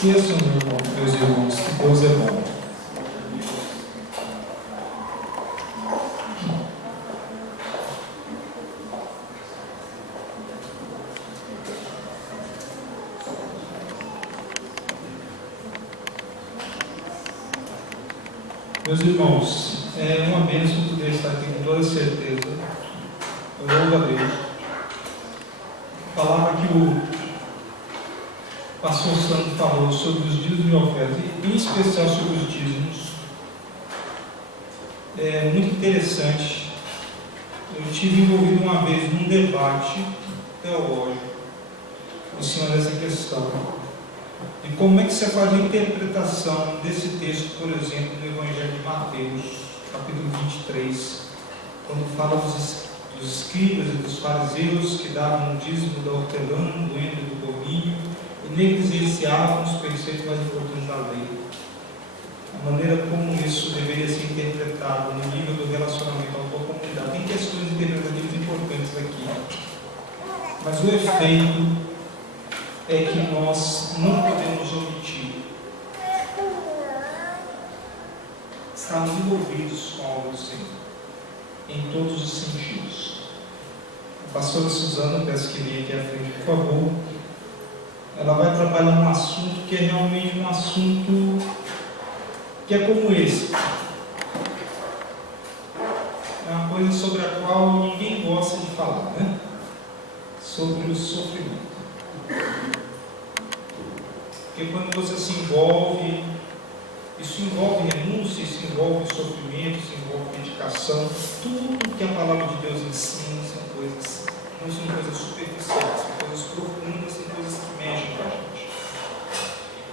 esqueçam, meus irmãos, que Deus é bom. Meus irmãos, é uma bênção poder estar aqui com toda certeza. Eu louvo a Deus. Falava que o pastor Santo falou sobre os dízimos e ofertas, e em especial sobre os dízimos. É muito interessante. Eu estive envolvido uma vez num debate teológico em cima dessa questão. E como é que você faz a interpretação desse texto, por exemplo, no Evangelho de Mateus, capítulo 23, quando fala dos escribas e dos fariseus que davam o dízimo da hortelã, do endro e do cominho, e negligenciavam os preceitos mais importantes da lei. A maneira como isso deveria ser interpretado no nível do relacionamento à tua comunidade. Tem questões interpretativas importantes aqui, mas o efeito é que nós não podemos omitir estarmos envolvidos com a obra do Senhor, em todos os sentidos. A pastora Suzana, peço que venha aqui à frente, por favor. Ela vai trabalhar um assunto que é realmente um assunto que é como esse. É uma coisa sobre a qual ninguém gosta de falar, né? Sobre o sofrimento. Porque quando você se envolve, isso envolve renúncia, isso envolve sofrimento, isso envolve dedicação. Tudo que a palavra de Deus ensina são coisas, não são coisas superficiais, são coisas profundas, são coisas que mexem com a gente.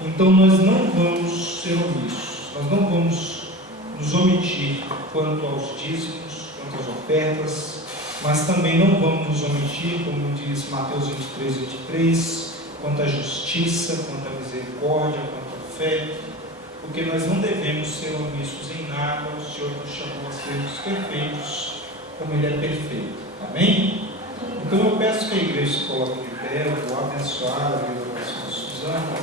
Então nós não vamos ser omissos, nós não vamos nos omitir quanto aos dízimos, quanto às ofertas, mas também não vamos nos omitir, como diz Mateus 23, 23, quanto à justiça, quanto à misericórdia, quanto à fé, porque nós não devemos ser omissos em nada. O Senhor nos chamou a sermos perfeitos, como Ele é perfeito. Amém? Então eu peço que a igreja se coloque de pé, eu vou abençoar a vida da pastora Suzana,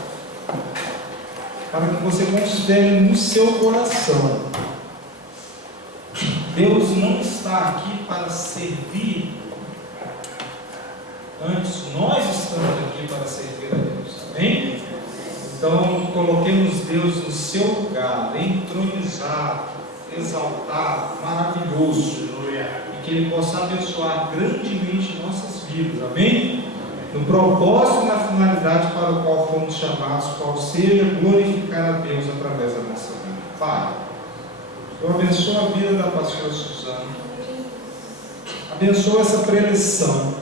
para que você considere no seu coração. Deus não está aqui para servir. Antes, nós estamos aqui para servir a Deus, amém? Então, coloquemos Deus no seu lugar, entronizado, exaltado, maravilhoso, e que Ele possa abençoar grandemente nossas vidas, amém? No propósito e na finalidade para o qual fomos chamados, qual seja glorificar a Deus através da nossa vida. Pai, eu abençoo a vida da pastora Suzana, abençoo essa preleção,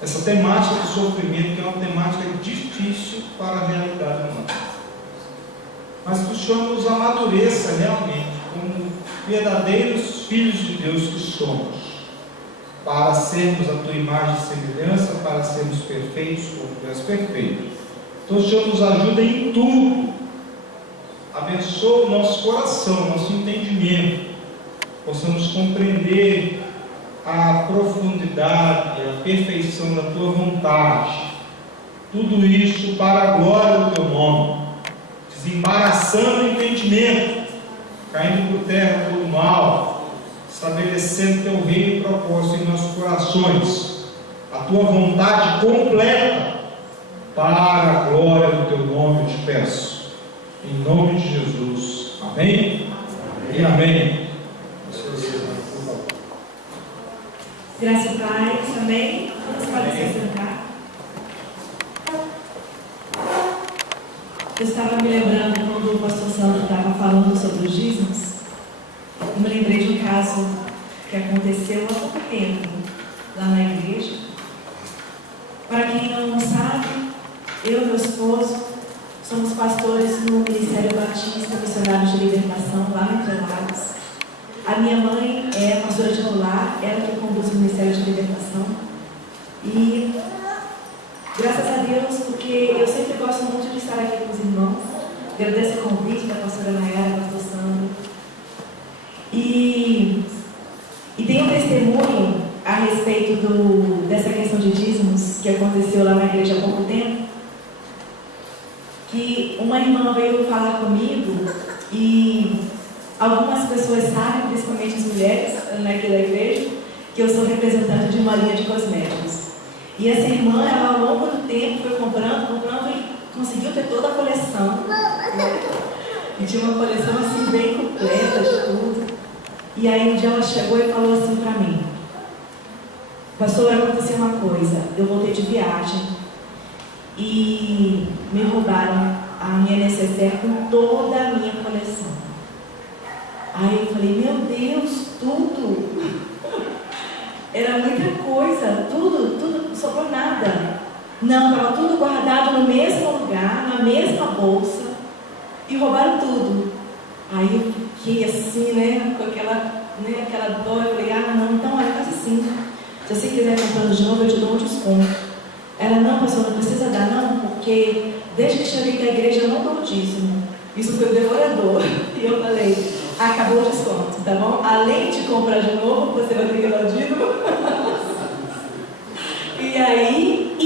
essa temática do sofrimento, que é uma temática difícil para a realidade humana, mas que o Senhor nos amadureça realmente como verdadeiros filhos de Deus que somos, para sermos a tua imagem e semelhança, para sermos perfeitos como tu és perfeito. Então o Senhor nos ajuda em tudo, abençoa o nosso coração, nosso entendimento, possamos compreender a profundidade, a perfeição da tua vontade, tudo isso para a glória do teu nome, desembaraçando o entendimento, caindo por terra todo o mal, estabelecendo teu reino e propósito em nossos corações, a tua vontade completa, para a glória do teu nome eu te peço, em nome de Jesus, amém? E amém. Graça e paz, amém? Todos podem se sentar. Eu estava me lembrando quando o pastor Santo estava falando sobre os dízimos. Eu me lembrei de um caso que aconteceu há pouco tempo lá na igreja. Para quem não sabe, eu e meu esposo somos pastores no Ministério Batista Missionários de Libertação, lá em Interlagos. A minha mãe é pastora de lar, ela que conduz o Ministério de Libertação. E graças a Deus, porque eu sempre gosto muito de estar aqui com os irmãos. Agradeço o convite da pastora Nayara, pastor Sandro. E tem um testemunho a respeito dessa questão de dízimos que aconteceu lá na igreja há pouco tempo. que uma irmã veio falar comigo e algumas pessoas sabem, principalmente as mulheres aqui da igreja, que eu sou representante de uma linha de cosméticos. E essa irmã, ela ao longo do tempo foi comprando e conseguiu ter toda a coleção. E tinha uma coleção assim bem completa de tudo. E aí um dia ela chegou e falou assim para mim: pastor, aconteceu uma coisa, eu voltei de viagem e me roubaram a minha necessaire com toda a minha coleção. Aí eu falei: meu Deus, tudo! Era muita coisa, tudo, não sobrou nada. Não, estava tudo guardado no mesmo lugar, na mesma bolsa, e roubaram tudo. Aí eu fiquei assim, né, com aquela dor. Eu falei: ah, não, então olha, faz assim. Se você quiser comprando de novo, eu te dou um desconto. Ela: não, pastor, não precisa dar, não, porque desde que cheguei da igreja eu não dou dízimo. Isso foi o devorador. E eu falei: acabou o desconto, tá bom? Além de comprar de novo, você vai ter que dar o dízimo. E aí,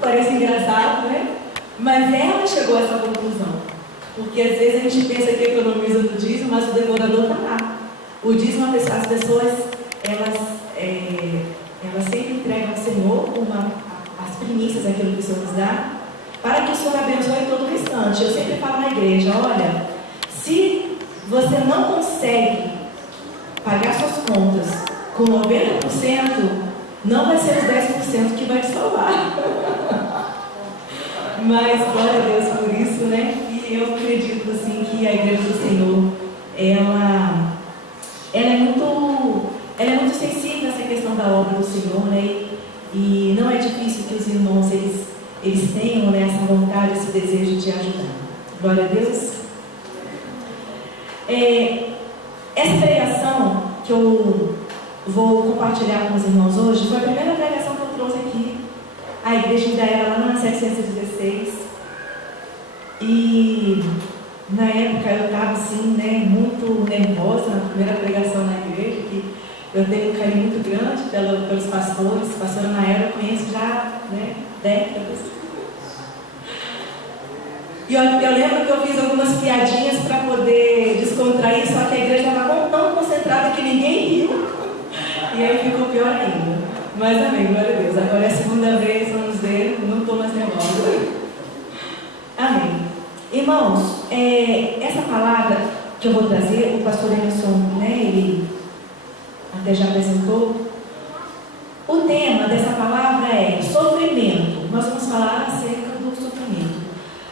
parece engraçado, né? Mas ela chegou a essa conclusão. Porque às vezes a gente pensa que economiza do dízimo, mas o devorador está lá. O dízimo, as pessoas, elas sempre entregam ao Senhor as primícias daquilo que o Senhor nos dá, para que o Senhor abençoe todo o restante. Eu sempre falo na igreja: olha, se você não consegue pagar suas contas com 90%, não vai ser os 10% que vai te salvar. Mas glória a Deus por isso, né? E eu acredito assim que a igreja do Senhor, ela é muito sensível a essa questão da obra do Senhor, né? E não é difícil que os irmãos eles tenham, né, essa vontade, esse desejo de ajudar. Glória a Deus. Essa pregação que eu vou compartilhar com os irmãos hoje foi a primeira pregação que eu trouxe aqui. A igreja ainda era lá na 716. E na época eu estava assim, né, muito nervosa na primeira pregação na igreja, que eu tenho um carinho muito grande pelos pastores. Pastora Naera eu conheço já, né, décadas. E eu lembro que eu fiz algumas piadinhas para poder descontrair, só que a igreja estava tão concentrada que ninguém riu. E aí ficou pior ainda. Mas amém, glória a Deus. Agora é a segunda vez, vamos ver, não estou mais nervosa. Amém. Irmãos, essa palavra que eu vou trazer, o pastor Emerson, né, ele até já apresentou. O tema dessa palavra é sofrimento. Nós vamos falar acerca do sofrimento.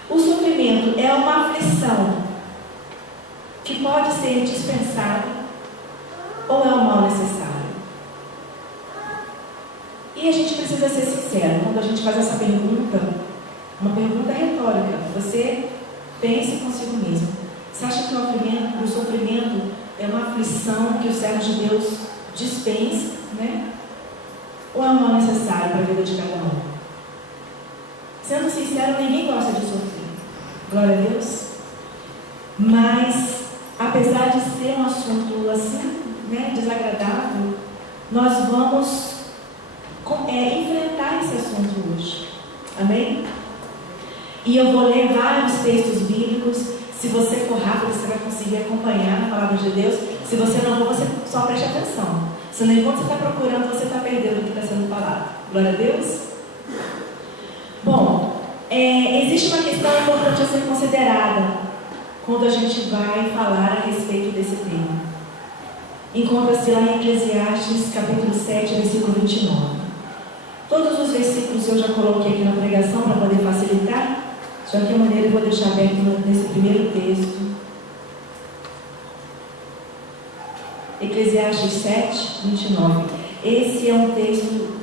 O sofrimento é uma aflição que pode ser dispensável ou é um mal necessário. E a gente precisa ser sincero quando a gente faz essa pergunta, uma pergunta retórica. Você pense consigo mesmo. Você acha que o sofrimento é uma aflição que os servos de Deus dispensam, né? Ou é um mal necessário para a vida de cada um? Sendo sincero, ninguém gosta de sofrer. Glória a Deus. Mas, apesar de ser um assunto assim, né, desagradável, nós vamos enfrentar esse assunto hoje. Amém? E eu vou ler vários textos bíblicos. Se você for rápido, você vai conseguir acompanhar a palavra de Deus. Se você não for, você só preste atenção. Senão, enquanto você está procurando, você está perdendo o que está sendo falado. Glória a Deus. Bom, existe uma questão importante a ser considerada quando a gente vai falar a respeito desse tema. Encontra-se lá em Eclesiastes, capítulo 7, versículo 29. Todos os versículos eu já coloquei aqui na pregação para poder facilitar. De qualquer maneira, eu vou deixar aberto nesse primeiro texto. Eclesiastes 7, 29. Esse é um texto,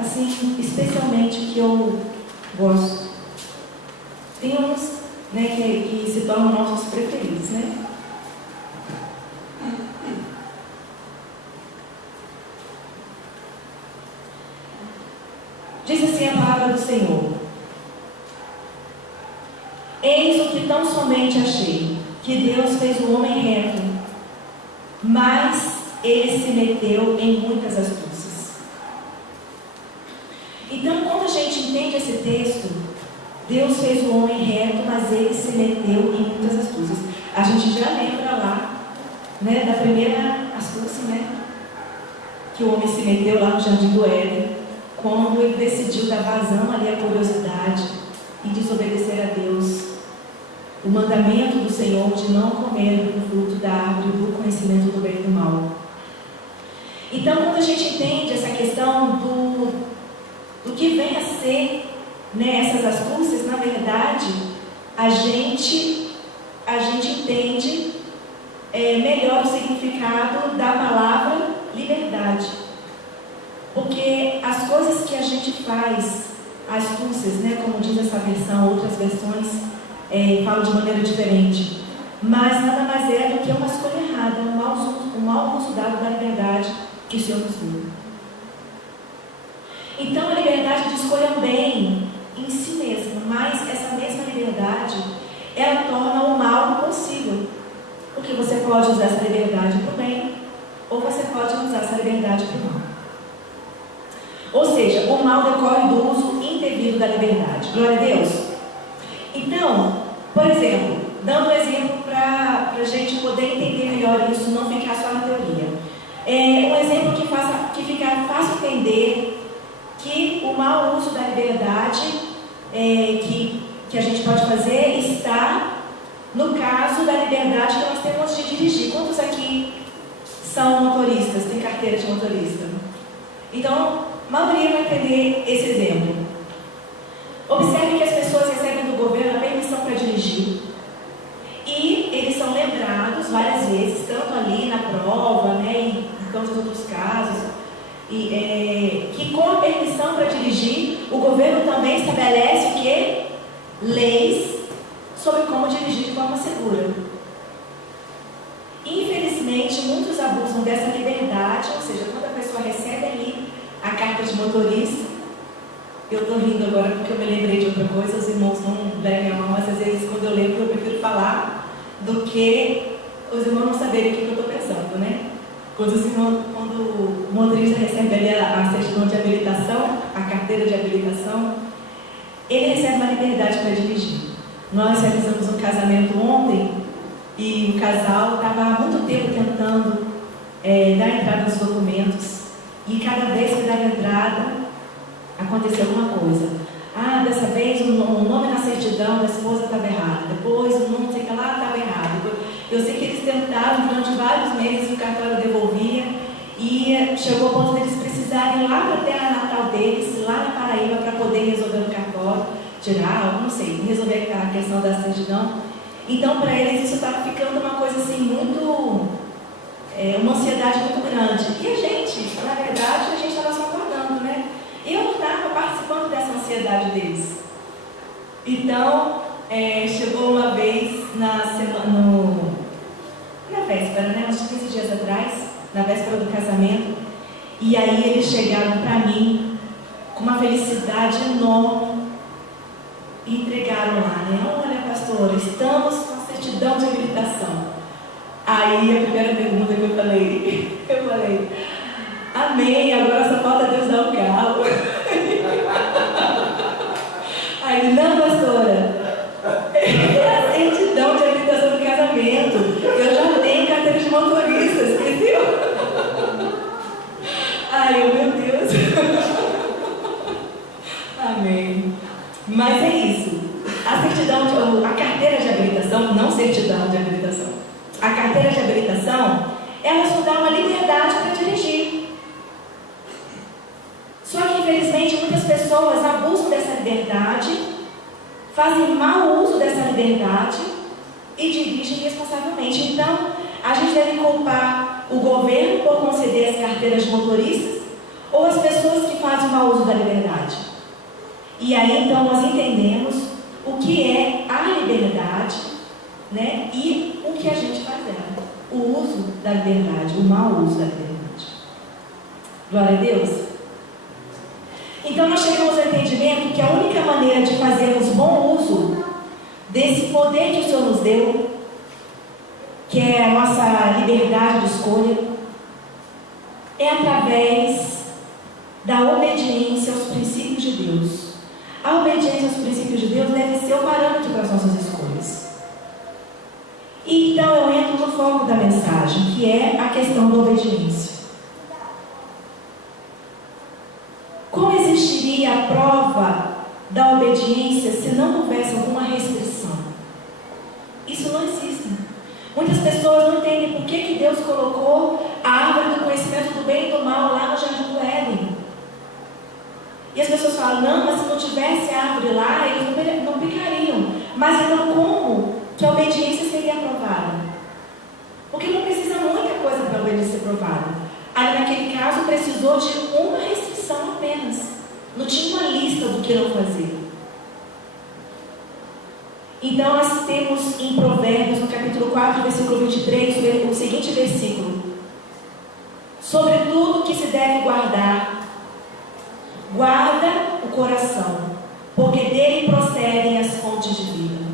assim, especialmente que eu gosto. Tem uns, né, que se tornam nossos preferidos, né? Diz assim a palavra do Senhor: eis o que tão somente achei, que Deus fez o homem reto, mas ele se meteu em muitas astúcias. Então, quando a gente entende esse texto, Deus fez o homem reto, mas ele se meteu em muitas astúcias. A gente já lembra lá, né, da primeira astúcia, né, que o homem se meteu lá no Jardim do Éden, quando ele decidiu dar vazão ali à curiosidade e desobedecer a Deus. O mandamento do Senhor de não comer do fruto da árvore do conhecimento do bem e do mal. Então, quando a gente entende essa questão do que vem a ser, né, essas astúcias, na verdade, a gente entende melhor o significado da palavra liberdade. Porque as coisas que a gente faz, astúcias, né, como diz essa versão, outras versões falam de maneira diferente, mas nada mais é do que uma escolha errada, um mau uso dado da liberdade que o Senhor nos deu. Então a liberdade de escolha um bem em si mesmo, mas essa mesma liberdade, ela torna o mal possível, porque você pode usar essa liberdade para o bem, ou você pode usar essa liberdade para o mal. Ou seja, o mal decorre do uso indevido da liberdade. Glória a Deus. Então, por exemplo, dando um exemplo para a gente poder entender melhor isso, não ficar só na teoria. Um exemplo que fica fácil entender que o mau uso da liberdade que a gente pode fazer está no caso da liberdade que nós temos de dirigir. Quantos aqui são motoristas, têm carteira de motorista? Então, a maioria vai entender esse exemplo. Observe que as pessoas recebem do governo a permissão para dirigir e eles são lembrados várias vezes, tanto ali na prova, né, e em tantos outros casos, que com a permissão para dirigir, o governo também estabelece o quê? Leis sobre como dirigir de forma segura. Infelizmente, muitos abusam dessa liberdade, ou seja, quando a pessoa recebe ali a carta de motorista, eu estou rindo agora porque eu me lembrei de outra coisa, os irmãos não levem a mão, mas às vezes quando eu lembro eu prefiro falar do que os irmãos não saberem o que eu estou pensando, né? Quando o motorista recebe ali a certidão de habilitação, a carteira de habilitação, ele recebe uma liberdade para dirigir. Nós realizamos um casamento ontem e o casal estava há muito tempo tentando dar entrada nos documentos e cada vez que dava entrada aconteceu alguma coisa. Dessa vez o nome na certidão da esposa estava errado, depois o nome, não sei o que lá, estava errado. Eu sei que eles tentaram durante vários meses, o cartório devolvia e chegou ao ponto de eles precisarem ir lá para a terra natal deles, lá na Paraíba, para poder resolver o cartório, tirar, não sei, resolver a questão da certidão. Então, para eles isso estava ficando uma coisa assim muito, uma ansiedade muito grande. E a gente, na verdade, a gente estava só aguardando, né? Eu não estava participando dessa ansiedade deles. Então, chegou uma vez na véspera, né? Uns 15 dias atrás, na véspera do casamento, e aí eles chegaram para mim com uma felicidade enorme e entregaram lá, né? Olha, pastor, estamos com a certidão de habilitação. Aí a primeira pergunta que eu falei, amém, agora só falta Deus dar o carro. Aí ele, não, pastora, é a certidão de habilitação do casamento. Eu já tenho carteira de motorista, esqueceu? Ai, meu Deus. Amém. Mas é isso. A carteira de habilitação, não certidão de habilitação. A carteira de habilitação, ela só dá uma liberdade para dirigir. Só que, infelizmente, muitas pessoas abusam dessa liberdade, fazem mau uso dessa liberdade e dirigem irresponsavelmente. Então, a gente deve culpar o governo por conceder as carteiras de motoristas ou as pessoas que fazem mau uso da liberdade. E aí, então, nós entendemos o que é a liberdade, né? E o que a gente faz dela. O uso da liberdade, o mau uso da liberdade. Glória a Deus. Então nós chegamos ao entendimento que a única maneira de fazermos bom uso desse poder que o Senhor nos deu, que é a nossa liberdade de escolha, é através da obediência aos princípios de Deus. A obediência aos princípios de Deus deve passagem, que é a questão da obediência. Como existiria a prova da obediência se não houvesse alguma restrição? Isso não existe. Muitas pessoas não entendem por que Deus colocou a árvore do conhecimento do bem e do mal lá no Jardim do Éden. E as pessoas falam, não, mas se não tivesse a árvore lá, eles não picariam. Mas então como que a obediência seria aprovada? Porque não precisa muita coisa para a obediência ser aprovada. Aí naquele caso precisou de uma restrição apenas. Não tinha uma lista do que não fazer. Então nós temos em Provérbios, no capítulo 4, versículo 23, o seguinte versículo: sobre tudo que se deve guardar, guarda o coração, porque dele procedem as fontes de vida.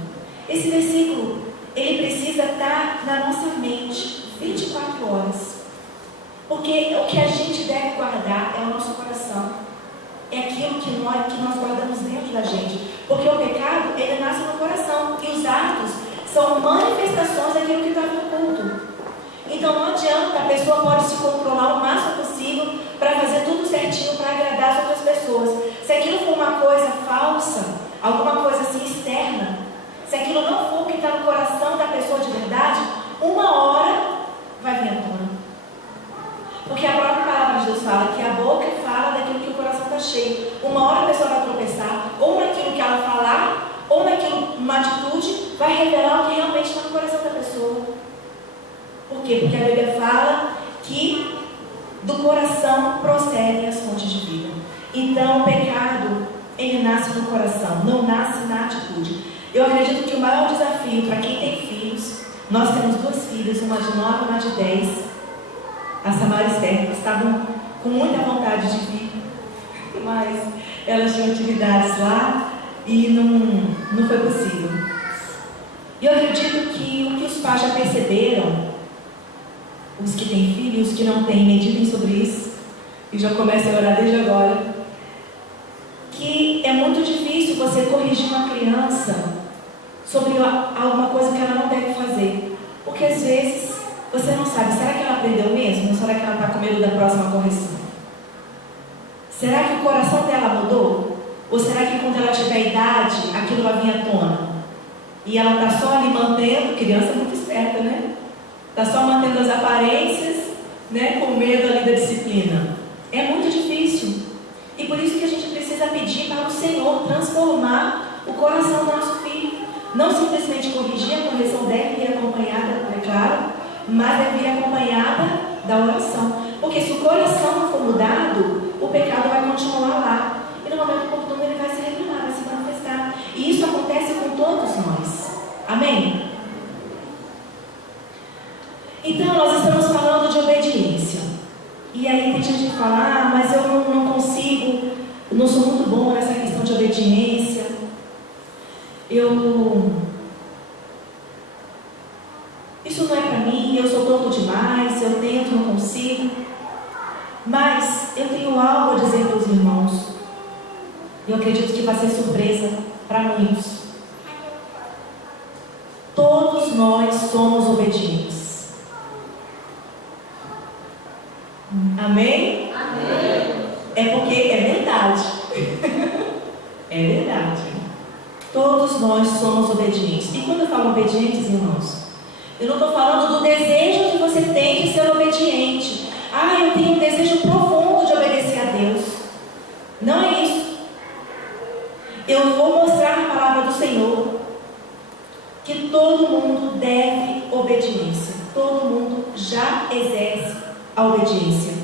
Esse versículo, ele precisa estar na nossa mente 24 horas. Porque o que a gente deve guardar é o nosso coração. É aquilo que nós guardamos dentro da gente. Porque o pecado, ele nasce no coração. E os atos são manifestações daquilo que está no oculto. Então não adianta, a pessoa pode se controlar o máximo possível para fazer tudo certinho, para agradar as outras pessoas. Se aquilo for uma coisa falsa, alguma coisa assim externa, se aquilo não for o que está no coração da pessoa de verdade, uma hora vai vir à tona. Porque a própria palavra de Deus fala que a boca fala daquilo que o coração está cheio. Uma hora a pessoa vai tropeçar, ou naquilo que ela falar, ou naquilo, uma atitude, vai revelar o que realmente está no coração da pessoa. Por quê? Porque a Bíblia fala que do coração procedem as fontes de vida. Então o pecado, ele nasce no coração, não nasce na atitude. Eu acredito que o maior desafio para quem tem filhos, nós temos 2 filhas, uma de 9 e uma de 10, a Samara e Esther, que estavam com muita vontade de vir, mas elas tinham atividades lá e não foi possível. E eu acredito que o que os pais já perceberam, os que têm filhos, os que não têm, meditem sobre isso, e já comecem a orar desde agora, que é muito difícil você corrigir uma criança sobre alguma coisa que ela não deve fazer, porque às vezes você não sabe, será que ela aprendeu mesmo? Ou será que ela está com medo da próxima correção? Será que o coração dela mudou? Ou será que quando ela tiver idade, aquilo vai vir à tona? E ela está só ali mantendo, criança é muito esperta, né? Está só mantendo as aparências, né? Com medo ali da disciplina. É muito difícil. E por isso que a gente precisa pedir para o Senhor transformar o coração do nosso filho. Não simplesmente corrigir, a correção deve vir acompanhada, é claro, mas deve vir acompanhada da oração. Porque se o coração não for mudado, o pecado vai continuar lá. E no momento oportuno ele vai se revelar, vai se manifestar. E isso acontece com todos nós. Amém? Então nós estamos falando de obediência. E aí tem gente que fala, mas eu não consigo, eu não sou muito bom nessa questão de obediência. Isso não é para mim, eu sou tonto demais, eu tento, não consigo. Mas eu tenho algo a dizer para os irmãos. Eu acredito que vai ser surpresa para muitos. Todos nós somos obedientes. Amém? Amém. É porque é verdade. É verdade. Todos nós somos obedientes. E quando eu falo obedientes, irmãos, eu não estou falando do desejo que você tem de ser obediente. Eu tenho um desejo profundo de obedecer a Deus. Não é isso. Eu vou mostrar na palavra do Senhor que todo mundo deve obediência. Todo mundo já exerce a obediência.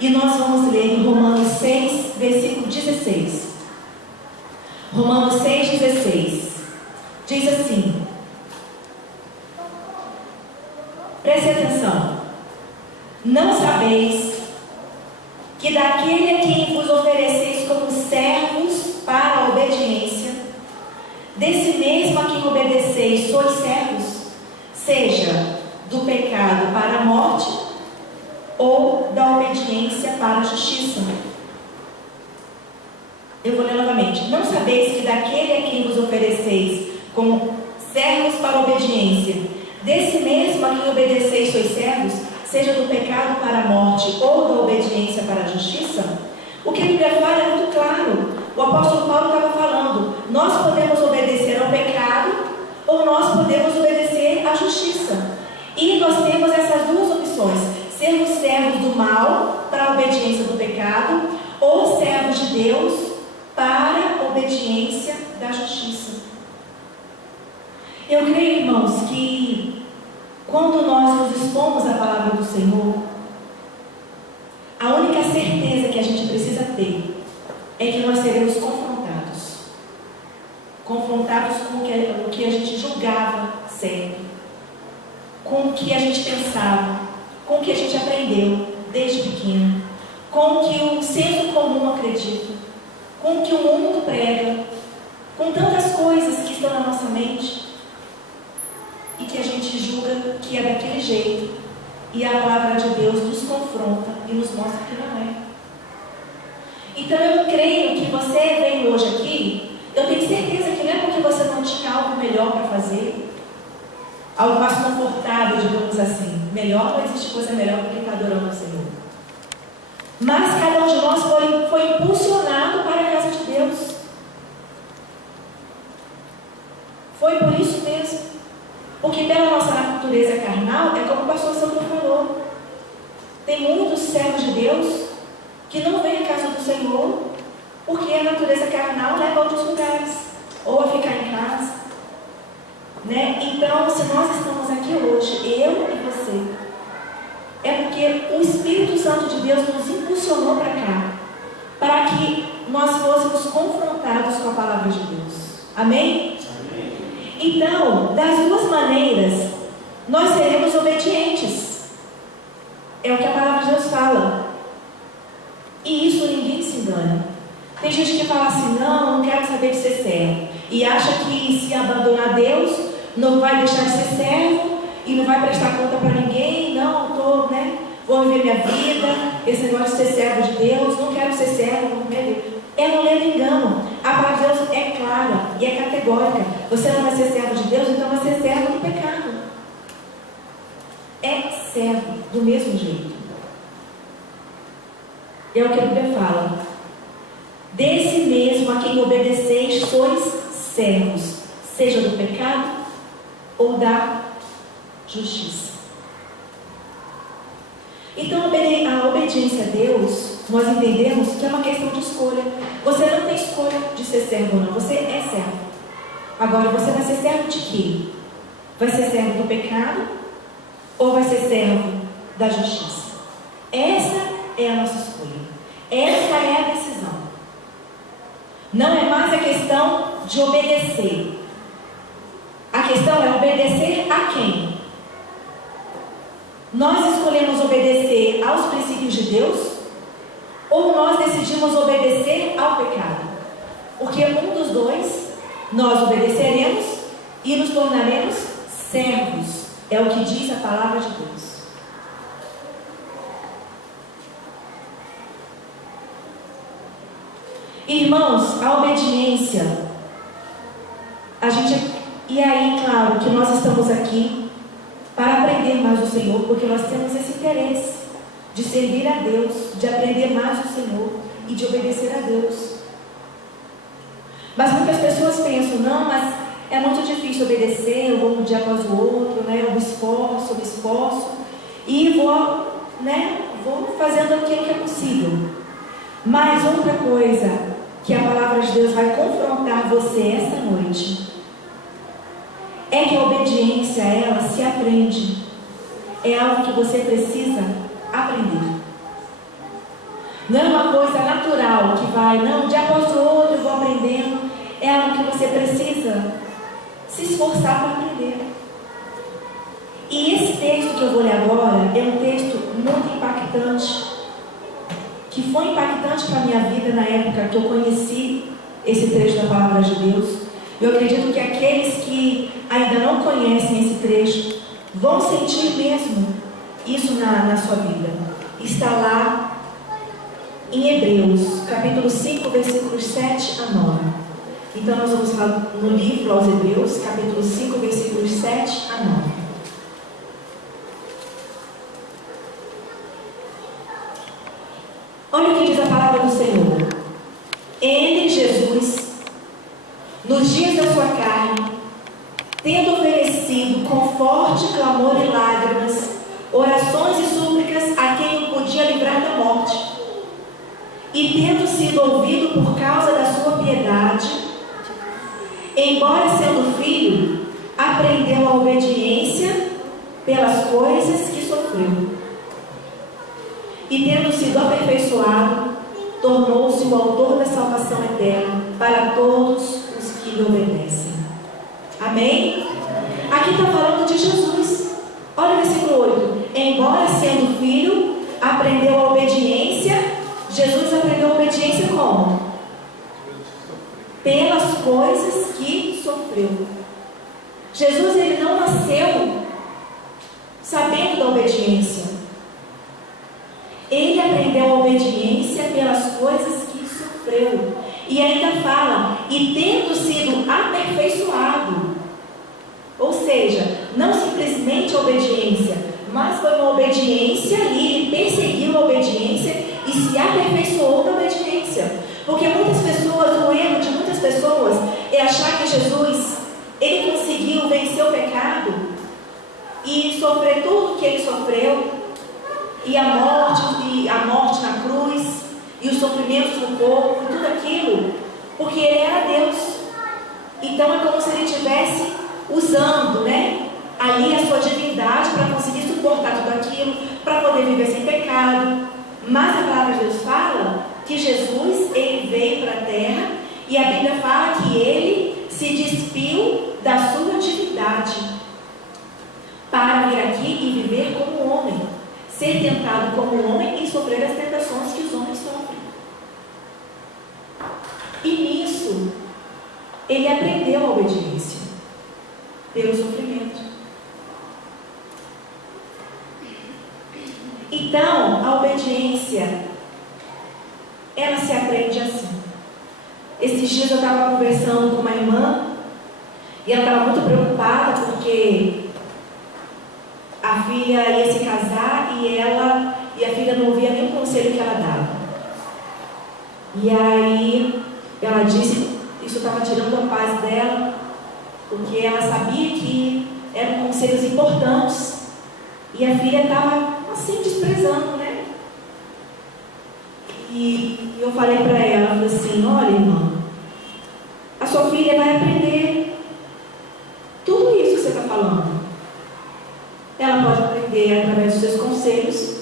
E nós vamos ler em Romanos 6, versículo 16. Romanos 6,16 diz assim, preste atenção: não sabeis que daquele a quem vos ofereceis como servos para a obediência, desse mesmo a quem obedeceis sois servos, seja do pecado para a morte ou da obediência para a justiça. Eu vou ler novamente. Não sabeis que daquele a quem vos ofereceis como servos para a obediência, desse mesmo a a quem obedeceis sois servos, seja do pecado para a morte ou da obediência para a justiça? O que a Bíblia fala é muito claro. O apóstolo Paulo estava falando, nós podemos obedecer ao pecado ou nós podemos obedecer à justiça. E nós temos essas duas opções: sermos servos do mal para a obediência do pecado ou servos de Deus para a obediência da justiça. Eu creio, irmãos, que quando nós nos expomos à palavra do Senhor, a única certeza que a gente precisa ter é que nós seremos confrontados com o que a gente julgava certo, com o que a gente pensava, com o que a gente aprendeu desde pequeno, com o que o senso comum acredita, com o que o mundo prega, com tantas coisas que estão na nossa mente e que a gente julga que é daquele jeito, e a palavra de Deus nos confronta e nos mostra que não é. Então eu creio que você veio hoje aqui, eu tenho certeza que não é porque você não tinha algo melhor para fazer, algo mais confortável, digamos assim. Melhor, não existe coisa melhor do que estar adorando o Senhor. Mas cada um de nós foi impulsionado para a casa de Deus. Foi por isso mesmo. Porque pela nossa natureza carnal, é como o pastor Sandro falou, tem muitos servos de Deus que não vêm à casa do Senhor porque a natureza carnal leva a outros lugares, ou a ficar em casa, né? Então, se nós estamos aqui hoje, eu e você, é porque o Espírito Santo de Deus nos impulsionou para cá, para que nós fôssemos confrontados com a palavra de Deus. Amém? Então, das duas maneiras, nós seremos obedientes. É o que a palavra de Deus fala. E isso ninguém se engana. Tem gente que fala assim, não quero saber de ser servo. E acha que se abandonar Deus, não vai deixar de ser servo e não vai prestar conta para ninguém. Não, vou viver minha vida, esse negócio de ser servo de Deus, não quero ser servo, é um ledo engano. A palavra de Deus é clara e é categórica. Você não vai ser servo de Deus, então vai ser servo do pecado. É servo do mesmo jeito. É o que a Bíblia fala. Desse mesmo a quem obedeceis sois servos, seja do pecado ou da justiça. Então a obediência a Deus, nós entendemos que é uma questão de escolha. Você não tem escolha de ser servo ou não, você é servo. Agora, você vai ser servo de quê? Vai ser servo do pecado ou vai ser servo da justiça? Essa é a nossa escolha. Essa é a decisão. Não é mais a questão de obedecer. A questão é obedecer a quem? Nós escolhemos obedecer aos princípios de Deus ou nós decidimos obedecer ao pecado? Porque um dos dois nós obedeceremos e nos tornaremos servos. É o que diz a palavra de Deus. Irmãos, a obediência, e aí, claro, que nós estamos aqui para aprender mais do Senhor, porque nós temos esse interesse de servir a Deus, de aprender mais do Senhor e de obedecer a Deus. Mas muitas pessoas pensam, não, mas é muito difícil obedecer, eu vou um dia após o outro, eu me esforço e vou fazendo aquilo que é possível. Mas outra coisa que a palavra de Deus vai confrontar você esta noite é que a obediência, ela se aprende. É algo que você precisa aprender. Não é uma coisa natural que vai, não, de após o outro eu vou aprendendo. É algo que você precisa se esforçar para aprender. E esse texto que eu vou ler agora é um texto muito impactante, que foi impactante para a minha vida na época que eu conheci esse trecho da palavra de Deus. Eu acredito que aqueles que ainda não conhecem esse trecho vão sentir mesmo isso na sua vida. Está lá em Hebreus, capítulo 5, versículos 7 a 9. Então nós vamos falar no livro aos Hebreus, capítulo 5, versículos 7 a 9. Olha o que diz a palavra do Senhor. Ele, Jesus, nos dias da sua carne, tendo oferecido com forte clamor e lágrimas, orações e súplicas a quem o podia livrar da morte, e tendo sido ouvido por causa da sua piedade, embora sendo filho, aprendeu a obediência pelas coisas que sofreu. E tendo sido aperfeiçoado, tornou-se o autor da salvação eterna para todos os que lhe obedecem. Amém? Aqui está falando de Jesus. Olha o versículo 8. Embora sendo filho, aprendeu a obediência. Jesus aprendeu a obediência como? Pelas coisas que sofreu. Jesus, ele não nasceu sabendo da obediência. Ele aprendeu a obediência pelas coisas que sofreu. E ainda fala, e tendo sido aperfeiçoado. Ou seja, não simplesmente a obediência, mas foi uma obediência e ele perseguiu a obediência e se aperfeiçoou na obediência. Porque muitas pessoas, o erro de muitas pessoas é achar que Jesus, ele conseguiu vencer o pecado e sofrer tudo que ele sofreu, e a morte na cruz, e os sofrimentos do corpo, tudo aquilo, porque ele era Deus. Então é como se ele estivesse usando, ali a sua divindade para conseguir suportar tudo aquilo, para poder viver sem pecado. Mas a palavra de Deus fala que Jesus, ele veio para a terra, e a Bíblia fala que ele se despiu da sua divindade para vir aqui e viver como homem, ser tentado como homem e sofrer as tentações que os homens sofrem. E nisso ele aprendeu a obediência pelo sofrimento. Então, a obediência, ela se aprende assim. Esses dias eu estava conversando com uma irmã e ela estava muito preocupada porque a filha ia se casar e a filha não ouvia nenhum conselho que ela dava. E aí ela disse, isso estava tirando a paz dela, porque ela sabia que eram conselhos importantes e a filha estava assim desprezando, E eu falei para ela, falei assim, olha irmã, a sua filha vai aprender tudo isso que você está falando. Ela pode aprender através dos seus conselhos,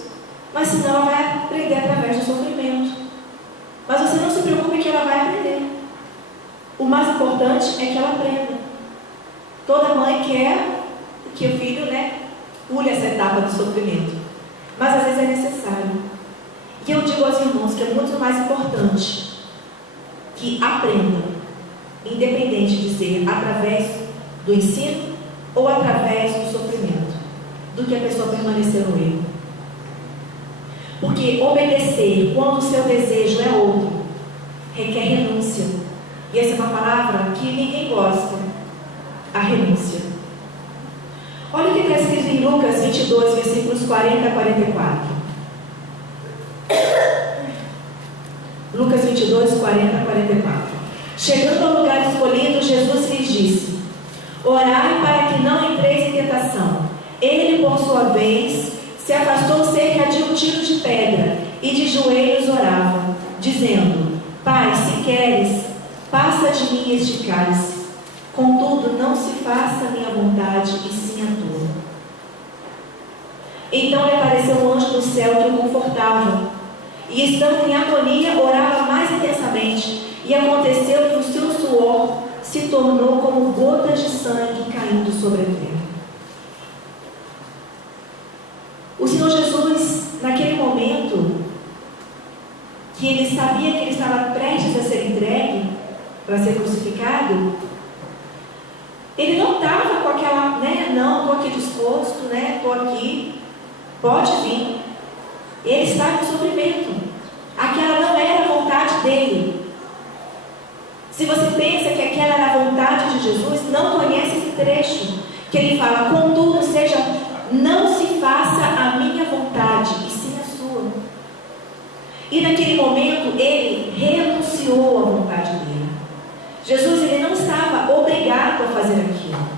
mas senão ela vai aprender através do sofrimento. Mas você não se preocupe que ela vai aprender. O mais importante é que ela aprenda. Toda mãe quer que o filho, pule essa etapa do sofrimento. Mas às vezes é necessário. E eu digo aos irmãos que é muito mais importante que aprendam, independente de ser através do ensino ou através do sofrimento, do que a pessoa permanecer no erro. Porque obedecer quando o seu desejo é outro requer renúncia. E essa é uma palavra que ninguém gosta, a renúncia. Olha o que está escrito em Lucas 22, versículos 40 a 44. Lucas 22, 40 a 44. Chegando ao lugar escolhido, Jesus lhes disse: orai para que não entreis em tentação. Ele, por sua vez, se afastou cerca de um tiro de pedra e de joelhos orava, dizendo: Pai, se queres, passa de mim este cálice. Contudo, não se faça a minha vontade, e sim a tua. Então lhe apareceu um anjo do céu que o confortava, e estando em agonia, orava mais intensamente, e aconteceu que o seu suor se tornou como gotas de sangue caindo sobre a terra. O Senhor Jesus, naquele momento, que ele sabia que ele estava prestes a ser entregue, para ser crucificado, ele não estava com aquela, não, estou aqui disposto, estou aqui, pode vir. Ele estava em sofrimento. Aquela não era a vontade dele. Se você pensa que aquela era a vontade de Jesus, não conhece esse trecho, que ele fala: contudo, não se faça a minha vontade, e sim a sua. E naquele momento ele renunciou à vontade dele. Jesus, ele não estava obrigado a fazer aquilo.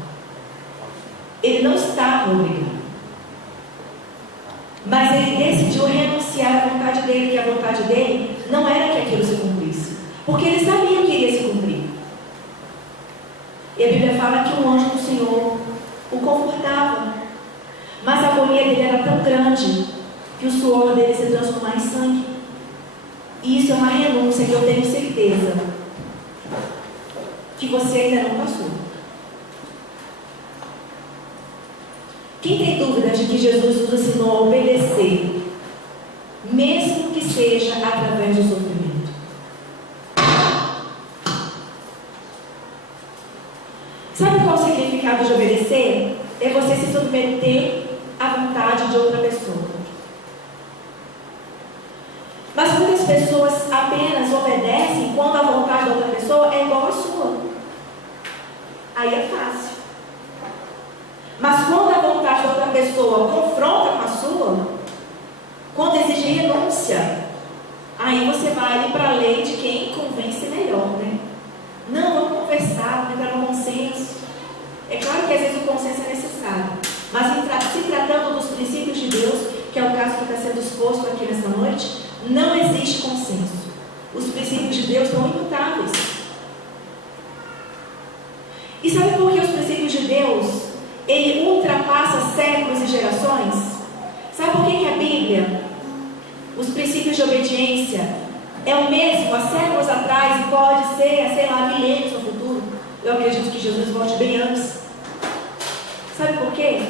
Ele não estava obrigado. Mas ele decidiu renunciar à vontade dele, que a vontade dele não era que aquilo se cumprisse, porque ele sabia que iria se cumprir. E a Bíblia fala que o anjo do Senhor o confortava, mas a agonia dele era tão grande que o suor dele se transformava em sangue. E isso é uma renúncia que eu tenho certeza que você ainda não passou. Quem tem dúvidas de que Jesus nos ensinou a obedecer, mesmo que seja através do sofrimento? Sabe qual é o significado de obedecer? É você se submeter à vontade de outra pessoa. Mas muitas pessoas apenas obedecem quando a vontade da outra pessoa é igual à sua. Aí é fácil. Mas quando a vontade da outra pessoa confronta com a sua, quando exige renúncia, aí você vai para a lei de quem convence melhor, né? Não, vamos conversar, vamos entrar no consenso. É claro que às vezes o consenso é necessário, mas se tratando dos princípios de Deus, que é o caso que está sendo exposto aqui nessa noite, não existe consenso. Os princípios de Deus são imutáveis. E sabe por que os princípios de Deus ele ultrapassa séculos e gerações? Sabe por que a Bíblia, os princípios de obediência, é o mesmo há séculos atrás e pode ser, sei lá, milênios no futuro? Eu acredito que Jesus volte bem antes. Sabe por quê?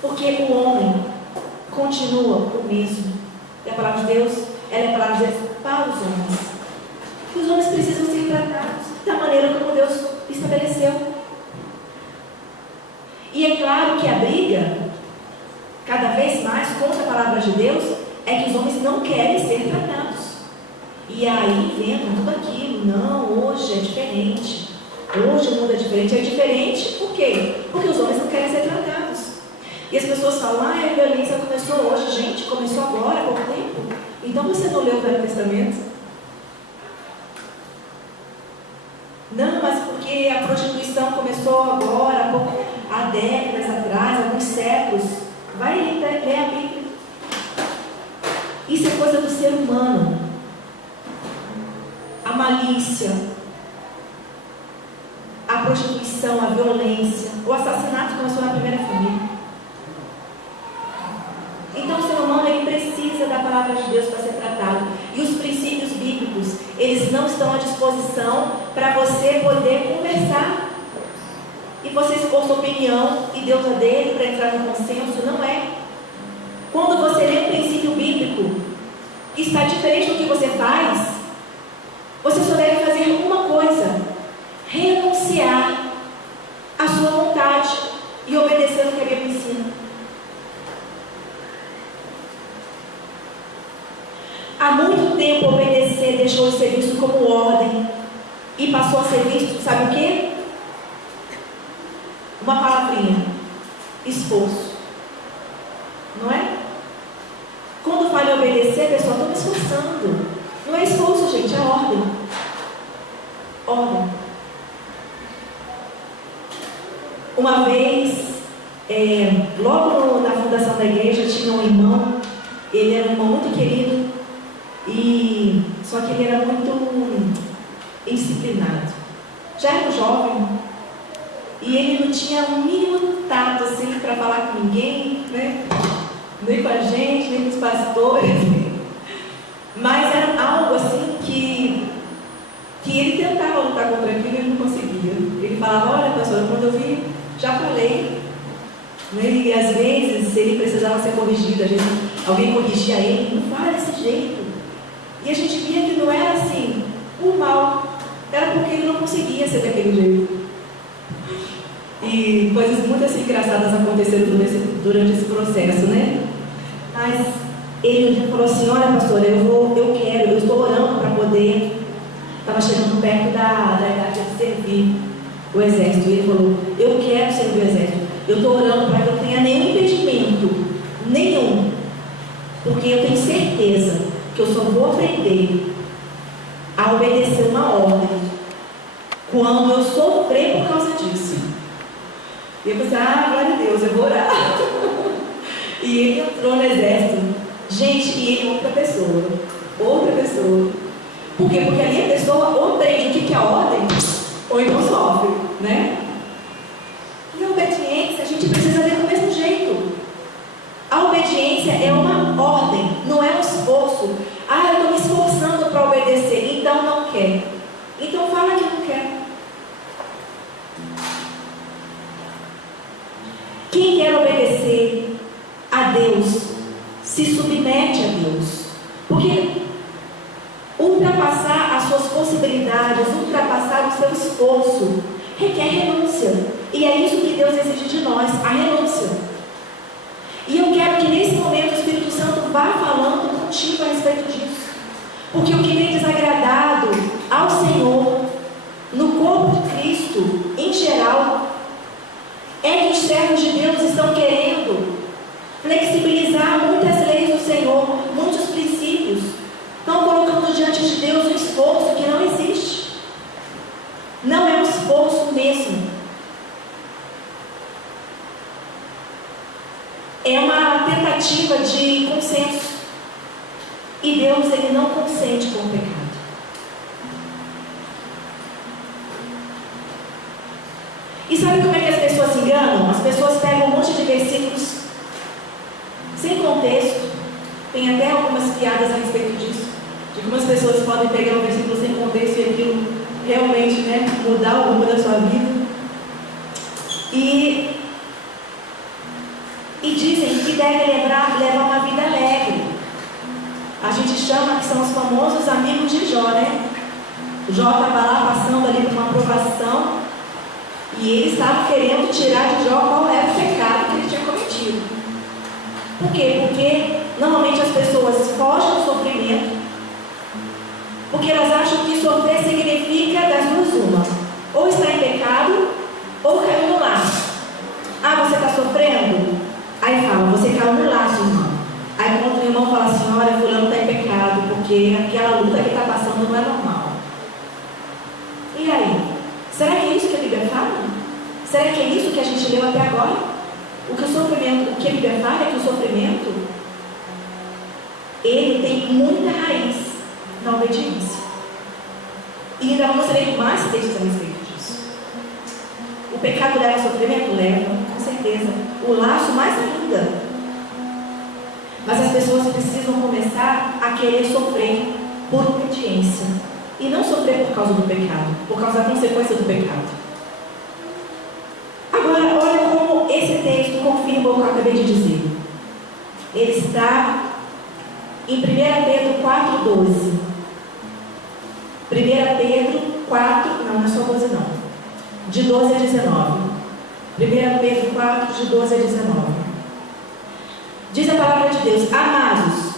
Porque o homem continua o mesmo. E a palavra de Deus, ela é a palavra de Deus para os homens. Os homens precisam ser tratados da maneira como Deus estabeleceu. E é claro que a briga, cada vez mais contra a palavra de Deus, é que os homens não querem ser tratados. E aí inventam tudo aquilo. Não, hoje é diferente. Hoje o mundo é diferente. É diferente por quê? Porque os homens não querem ser tratados. E as pessoas falam, a violência começou hoje. Gente, começou agora, há pouco tempo. Então você não leu o Velho Testamento? Não, mas porque a prostituição começou agora, há décadas atrás, alguns séculos. Vai ler a Bíblia. Isso é coisa do ser humano. A malícia, a prostituição, a violência, o assassinato começou na primeira família. Então o ser humano ele precisa da palavra de Deus para ser tratado. E os princípios bíblicos, eles não estão à disposição para você poder conversar e você expor sua opinião e Deus a dele para entrar no consenso. Não é. Quando você lê um princípio bíblico que está diferente do que você faz, você só deve fazer uma coisa: renunciar à sua vontade e obedecer o que a Bíblia ensina. Há muito tempo obedecer deixou de ser visto como ordem e passou a ser visto, sabe o quê? Uma palavrinha: esforço. Não é? Quando fala em obedecer, pessoal, estou me esforçando. Não é esforço, gente, é ordem. Ordem. Uma vez, logo na fundação da igreja, tinha um irmão. Ele era um irmão muito querido, só que ele era muito indisciplinado. Já era um jovem, e ele não tinha o mínimo tato assim, para falar com ninguém, né? Nem com a gente, nem com os pastores. Mas era algo assim que ele tentava lutar contra aquilo e ele não conseguia. Ele falava, olha pastor, quando eu vi, já falei. E às vezes ele precisava ser corrigido, às vezes alguém corrigia ele, não fala desse jeito. E a gente via que não era assim, por mal, era porque ele não conseguia ser daquele jeito. E coisas muito assim engraçadas aconteceram durante esse processo, né? Mas ele falou assim, olha pastor, eu estou orando para poder. Estava chegando perto da idade de servir o exército. E ele falou, eu quero servir o exército. Eu estou orando para que eu tenha nenhum impedimento, nenhum. Porque eu tenho certeza que eu só vou aprender a obedecer uma ordem quando eu sofrer por causa disso. E eu pensei, glória a Deus, eu vou orar. E ele entrou no exército. Gente, e ele é outra pessoa. Outra pessoa. Por quê? Porque ali a pessoa ou aprende o que é a ordem, ou então sofre, né? E a obediência, a gente precisa ver do mesmo jeito. A obediência é uma ordem, não é um esforço. Eu estou me esforçando para obedecer, então não quer. Então fala que não quer. Quem quer obedecer a Deus, se submete a Deus. Porque ultrapassar as suas possibilidades, ultrapassar o seu esforço, requer renúncia. E é isso que Deus exige de nós, a renúncia. E eu quero que nesse momento o Espírito Santo vá falando contigo a respeito disso. Porque o que tem desagradado ao Senhor, no corpo de Cristo, em geral, é que os servos de Deus estão querendo flexibilizar muitas leis do Senhor, muitos princípios. Estão colocando diante de Deus um esforço que não existe. Não é um esforço mesmo. É uma tentativa de consenso. E Deus, Ele não consente com o pecado. E sabe como é que as pessoas se enganam? As pessoas pegam um monte de versículos sem contexto. Tem até algumas piadas a respeito disso. De como as pessoas podem pegar um versículo sem contexto e aquilo realmente, mudar o rumo da sua vida. E dizem que devem levar uma vida alegre. A gente chama que são os famosos amigos de Jó, né? Jó estava lá passando ali por uma aprovação e eles estavam querendo tirar de Jó qual era o pecado que ele tinha cometido. Por quê? Porque normalmente as pessoas fogem do sofrimento, porque elas acham que sofrer significa das duas uma. Ou está em pecado, ou caiu no laço. Você está sofrendo? Aí fala, você caiu no laço, irmão. Aí quando o irmão fala assim, olha, fulano está em pecado, porque aquela luta que está passando não é normal. E aí? Será que é isso que a Bíblia fala? Será que é isso que a gente leu até agora? O que a Bíblia fala é que o sofrimento, ele tem muita raiz na obediência. E ainda vamos ler mais textos a respeito disso. O pecado leva ao sofrimento? Leva, com certeza. O laço mais ainda. Mas as pessoas precisam começar a querer sofrer por obediência. E não sofrer por causa do pecado, por causa da consequência do pecado. Agora, olha como esse texto confirma o que eu acabei de dizer. Ele está em 1 Pedro 4,12. 1 Pedro 4, não é só 12 não. De 12 a 19. 1 Pedro 4, de 12 a 19. Diz a palavra de Deus: amados,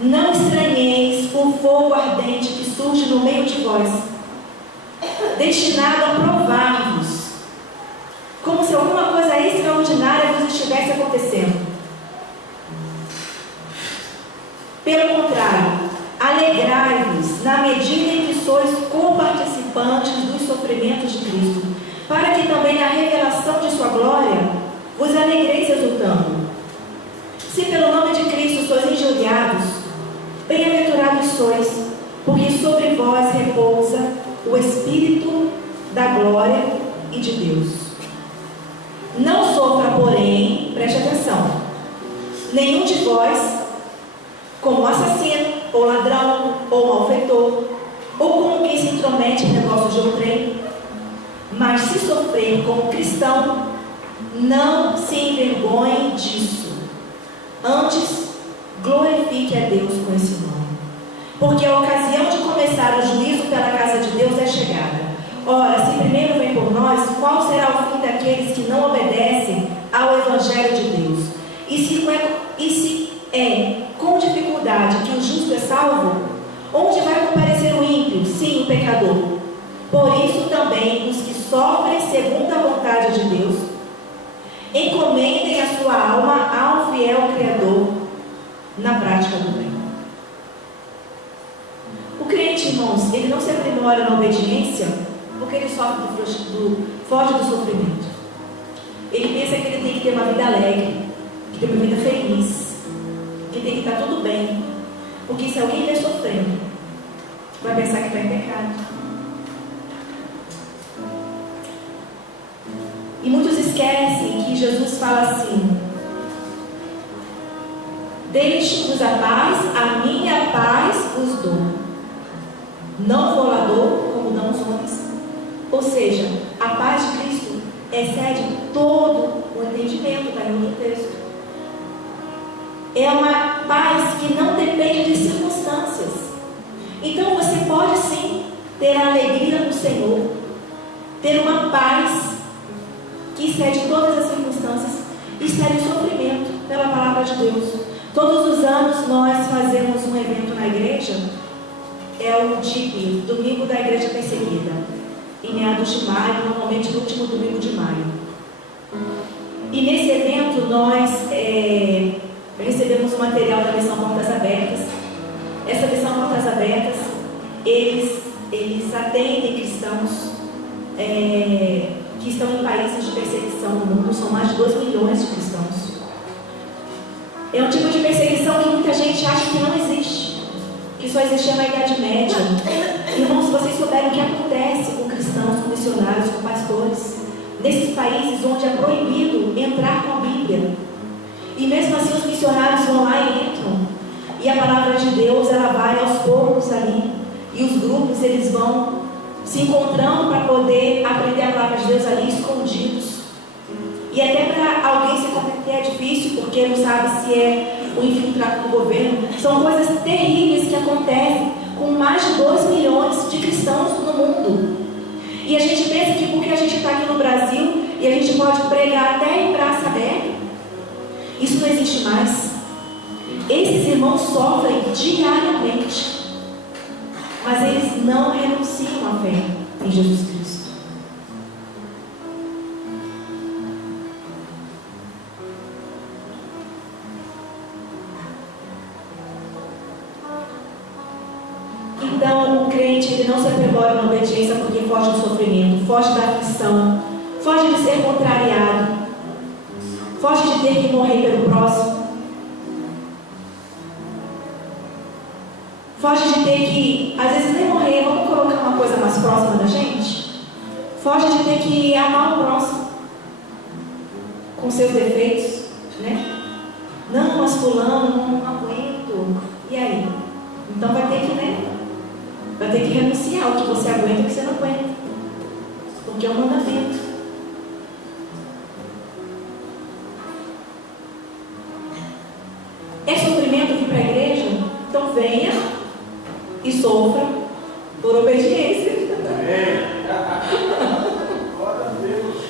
não estranheis o fogo ardente que surge no meio de vós, destinado a provar-vos, como se alguma coisa extraordinária vos estivesse acontecendo. Pelo contrário, alegrai-vos na medida em que sois coparticipantes dos sofrimentos de Cristo, para que também na revelação de sua glória vos alegreis exultando. Se pelo nome de Cristo sois injuriados, bem-aventurados sois, porque sobre vós repousa o Espírito da glória e de Deus. Não sofra, porém, preste atenção, nenhum de vós como assassino, ou ladrão, ou malfeitor, ou como quem se intromete em negócios de outrem. Mas se sofrer como cristão, não se envergonhe disso. Antes, glorifique a Deus com esse nome. Porque a ocasião de começar o juízo pela casa de Deus é chegada. Ora, se primeiro vem por nós, qual será o fim daqueles que não obedecem ao Evangelho de Deus? E se é com dificuldade que o justo é salvo, onde vai comparecer o ímpio? Sim, o pecador. Por isso também os que sofrem segundo a vontade de Deus Encomendem a sua alma ao fiel Criador na prática do bem. O crente, irmãos, ele não se aprimora na obediência porque ele foge do sofrimento. Ele pensa que ele tem que ter uma vida alegre, que tem uma vida feliz, que tem que estar tudo bem. Porque se alguém estiver sofrendo, vai pensar que está em pecado. E muitos esquecem que Jesus fala assim: deixe-vos a paz, a minha paz vos dou. Não vou lá dou, como dão os homens. Ou seja, a paz de Cristo excede todo o entendimento, está em outro texto. É uma paz que não depende de circunstâncias. Então você pode sim ter a alegria no Senhor, ter uma paz que excede todas as circunstâncias, excede o sofrimento pela palavra de Deus. Todos os anos nós fazemos um evento na igreja, é o DIP, Domingo da Igreja Perseguida, em meados de maio, normalmente no último domingo de maio. E nesse evento nós recebemos o material da Missão Portas Abertas. Essa Missão Portas Abertas, eles atendem cristãos que estão em países de perseguição no mundo. São mais de 2 milhões de cristãos. É um tipo de perseguição que muita gente acha que não existe, que só existia na Idade Média. Irmãos, se vocês souberem o que acontece com cristãos, com missionários, com pastores, nesses países onde é proibido entrar com a Bíblia, e mesmo assim os missionários vão lá e entram, e a palavra de Deus ela vai aos poucos ali, e os grupos eles vão se encontrando para poder aprender a palavra de Deus ali escondidos. E até para alguém se converter é difícil, porque não sabe se é o infiltrado do governo. São coisas terríveis que acontecem com mais de 2 milhões de cristãos no mundo. E a gente pensa que porque a gente está aqui no Brasil e a gente pode pregar até em praça aberta, isso não existe mais. Esses irmãos sofrem diariamente, mas eles não renunciam à fé em Jesus Cristo. Então, o crente ele não se aprimora na obediência porque foge do sofrimento, foge da aflição, foge de ser contrariado, foge de ter que morrer pelo próximo, foge de ter que, às vezes nem morrer, vamos colocar uma coisa mais próxima da gente, foge de ter que amar o próximo com seus defeitos, né? Não, mas fulano, não aguento. E aí? Então vai ter que, né? Vai ter que renunciar ao que você aguenta e o que você não aguenta. Porque é um mandamento. É sofrimento vir para a igreja? Então venha e sofra por obediência.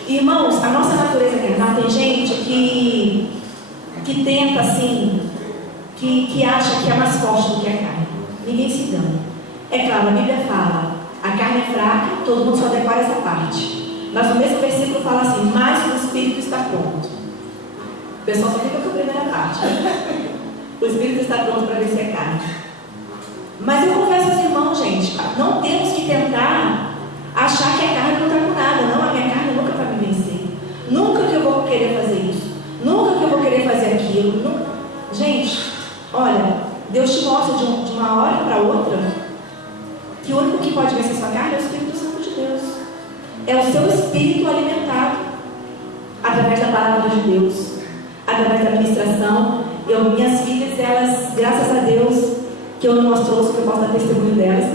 Irmãos, a nossa natureza carnal, tem gente que tenta assim, que acha que é mais forte do que a carne. Ninguém se engana. É claro, a Bíblia fala, a carne é fraca, todo mundo só decora essa parte. Mas no mesmo versículo fala assim, mas o Espírito está pronto. O pessoal só fica com a primeira parte. O Espírito está pronto para vencer a carne. Mas eu confesso aos irmãos, gente, não temos que tentar achar que a carne não está com nada. Não, a minha carne nunca vai me vencer. Nunca que eu vou querer fazer isso. Nunca que eu vou querer fazer aquilo. Nunca. Gente, olha, Deus te mostra de uma hora para outra que o único que pode vencer sua carne é o Espírito Santo de Deus. É o seu espírito alimentado através da palavra de Deus, através da ministração. Minhas filhas, elas, graças a Deus, que eu não as trouxe, que eu posso dar testemunho delas.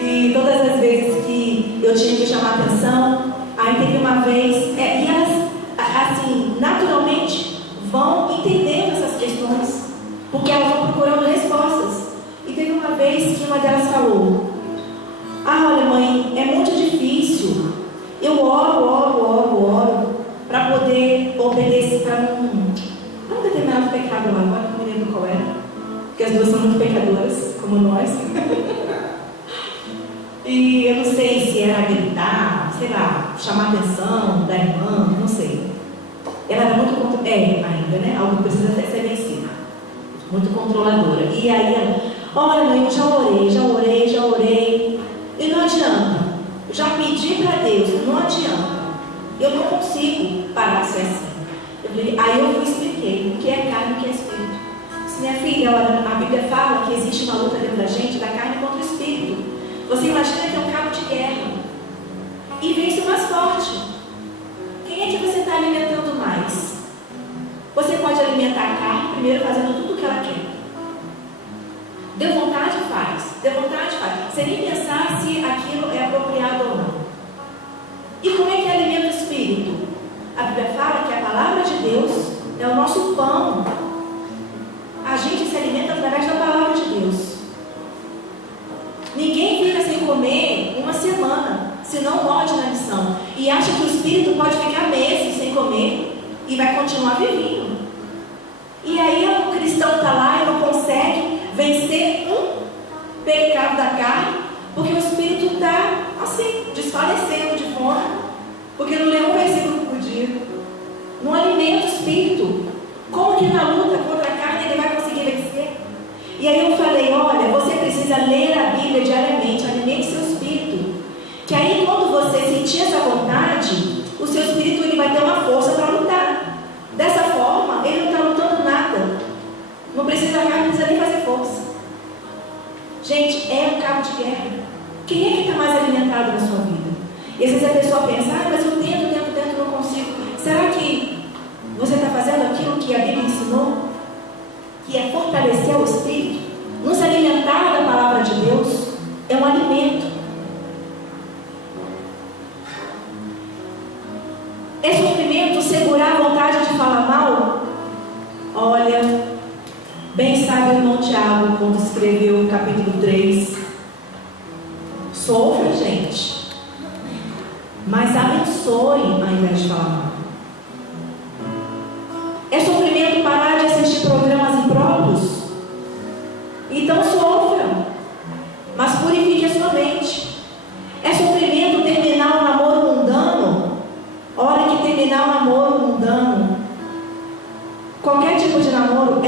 E todas as vezes que eu tinha que chamar a atenção, aí teve uma vez, e elas, assim, naturalmente, vão entendendo essas questões, porque elas vão procurando respostas. E teve uma vez que uma delas falou: olha mãe, é muito difícil. Eu oro para poder obedecer, para não determinar o pecado lá, agora não me lembro qual era, porque as duas são muito pecadoras, como nós. E eu não sei se era gritar, sei lá, chamar a atenção da irmã, não sei. Ela era muito ainda, né? Algo que precisa ser vencido. Muito controladora. E aí ela, olha, mãe, eu já orei. E não adianta. Eu já pedi para Deus, não adianta. Eu não consigo parar de ser assim. Aí eu expliquei o que é carne e o que é espírito. Se minha filha, olha, a Bíblia fala que existe uma luta dentro da gente, da carne contra o espírito. Você imagina que é um cabo de guerra. E vence o mais forte. Quem é que você está alimentando mais? Você pode alimentar a carne, primeiro fazendo tudo o que ela quer. Deu vontade, faz. Sem nem pensar se aquilo é apropriado ou não. E como é que alimenta o espírito? A Bíblia fala que a palavra de Deus é o nosso pão. A gente se alimenta através da palavra de Deus. Ninguém fica sem comer uma semana, se não morre na lição. E acha que o espírito pode ficar meses sem comer e vai continuar vivendo. E aí o cristão está lá e não consegue vencer um pecado da carne, porque o espírito está assim, desfalecendo de fome, porque não leu um versículo por dia, não alimenta o espírito. Como que na luta contra a carne ele vai conseguir vencer? E aí eu falei, olha, você precisa ler a Bíblia diariamente, alimente seu espírito, que aí quando você sentir essa vontade, o seu espírito ele vai ter uma força para lutar. Dessa forma, ele não está lutando nada, não precisa nem fazer força. Gente, é um cabo de guerra. Quem é que está mais alimentado na sua vida? E às vezes a pessoa pensa, mas eu tento, não consigo. Será que você está fazendo aquilo que a Bíblia ensinou? Que é fortalecer o espírito? Nos alimentar da palavra de Deus é um alimento. É sofrimento segurar a vontade de falar mal? Olha, bem sabe o irmão Tiago quando escreveu o capítulo 3. Sofra, gente, mas abençoe ao invés de falar mal. É sofrimento parar de assistir programas impróprios? Então sofra, mas purifique a sua mente. É sofrimento terminar um namoro mundano? Olha que terminar um namoro mundano, qualquer tipo de namoro,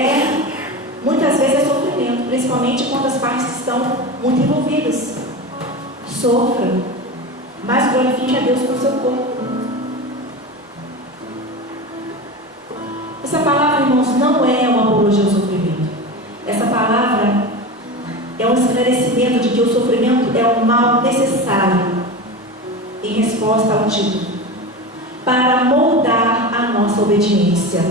muitas vezes é sofrimento, principalmente quando as partes estão muito envolvidas. Sofra, mas glorifique a Deus por seu corpo. Essa palavra, irmãos, não é uma apologia ao sofrimento. Essa palavra é um esclarecimento de que o sofrimento é um mal necessário em resposta ao título, para moldar a nossa obediência.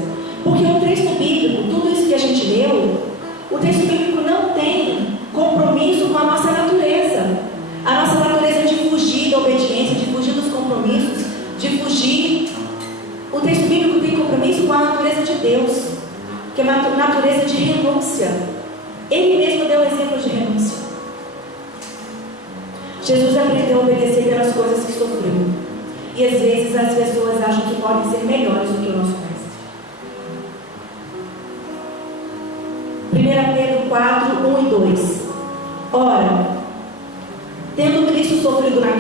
Porque o texto bíblico, tudo isso que a gente leu, o texto bíblico não tem compromisso com a nossa natureza. A nossa natureza é de fugir da obediência, de fugir dos compromissos, de fugir. O texto bíblico tem compromisso com a natureza de Deus, que é uma natureza de renúncia. Ele mesmo deu exemplo de renúncia. Jesus aprendeu a obedecer pelas coisas que sofreu. E às vezes as pessoas acham que podem ser melhores do que o nosso mestre. 1 Pedro 4, 1 e 2. Ora, tendo Cristo sofrido na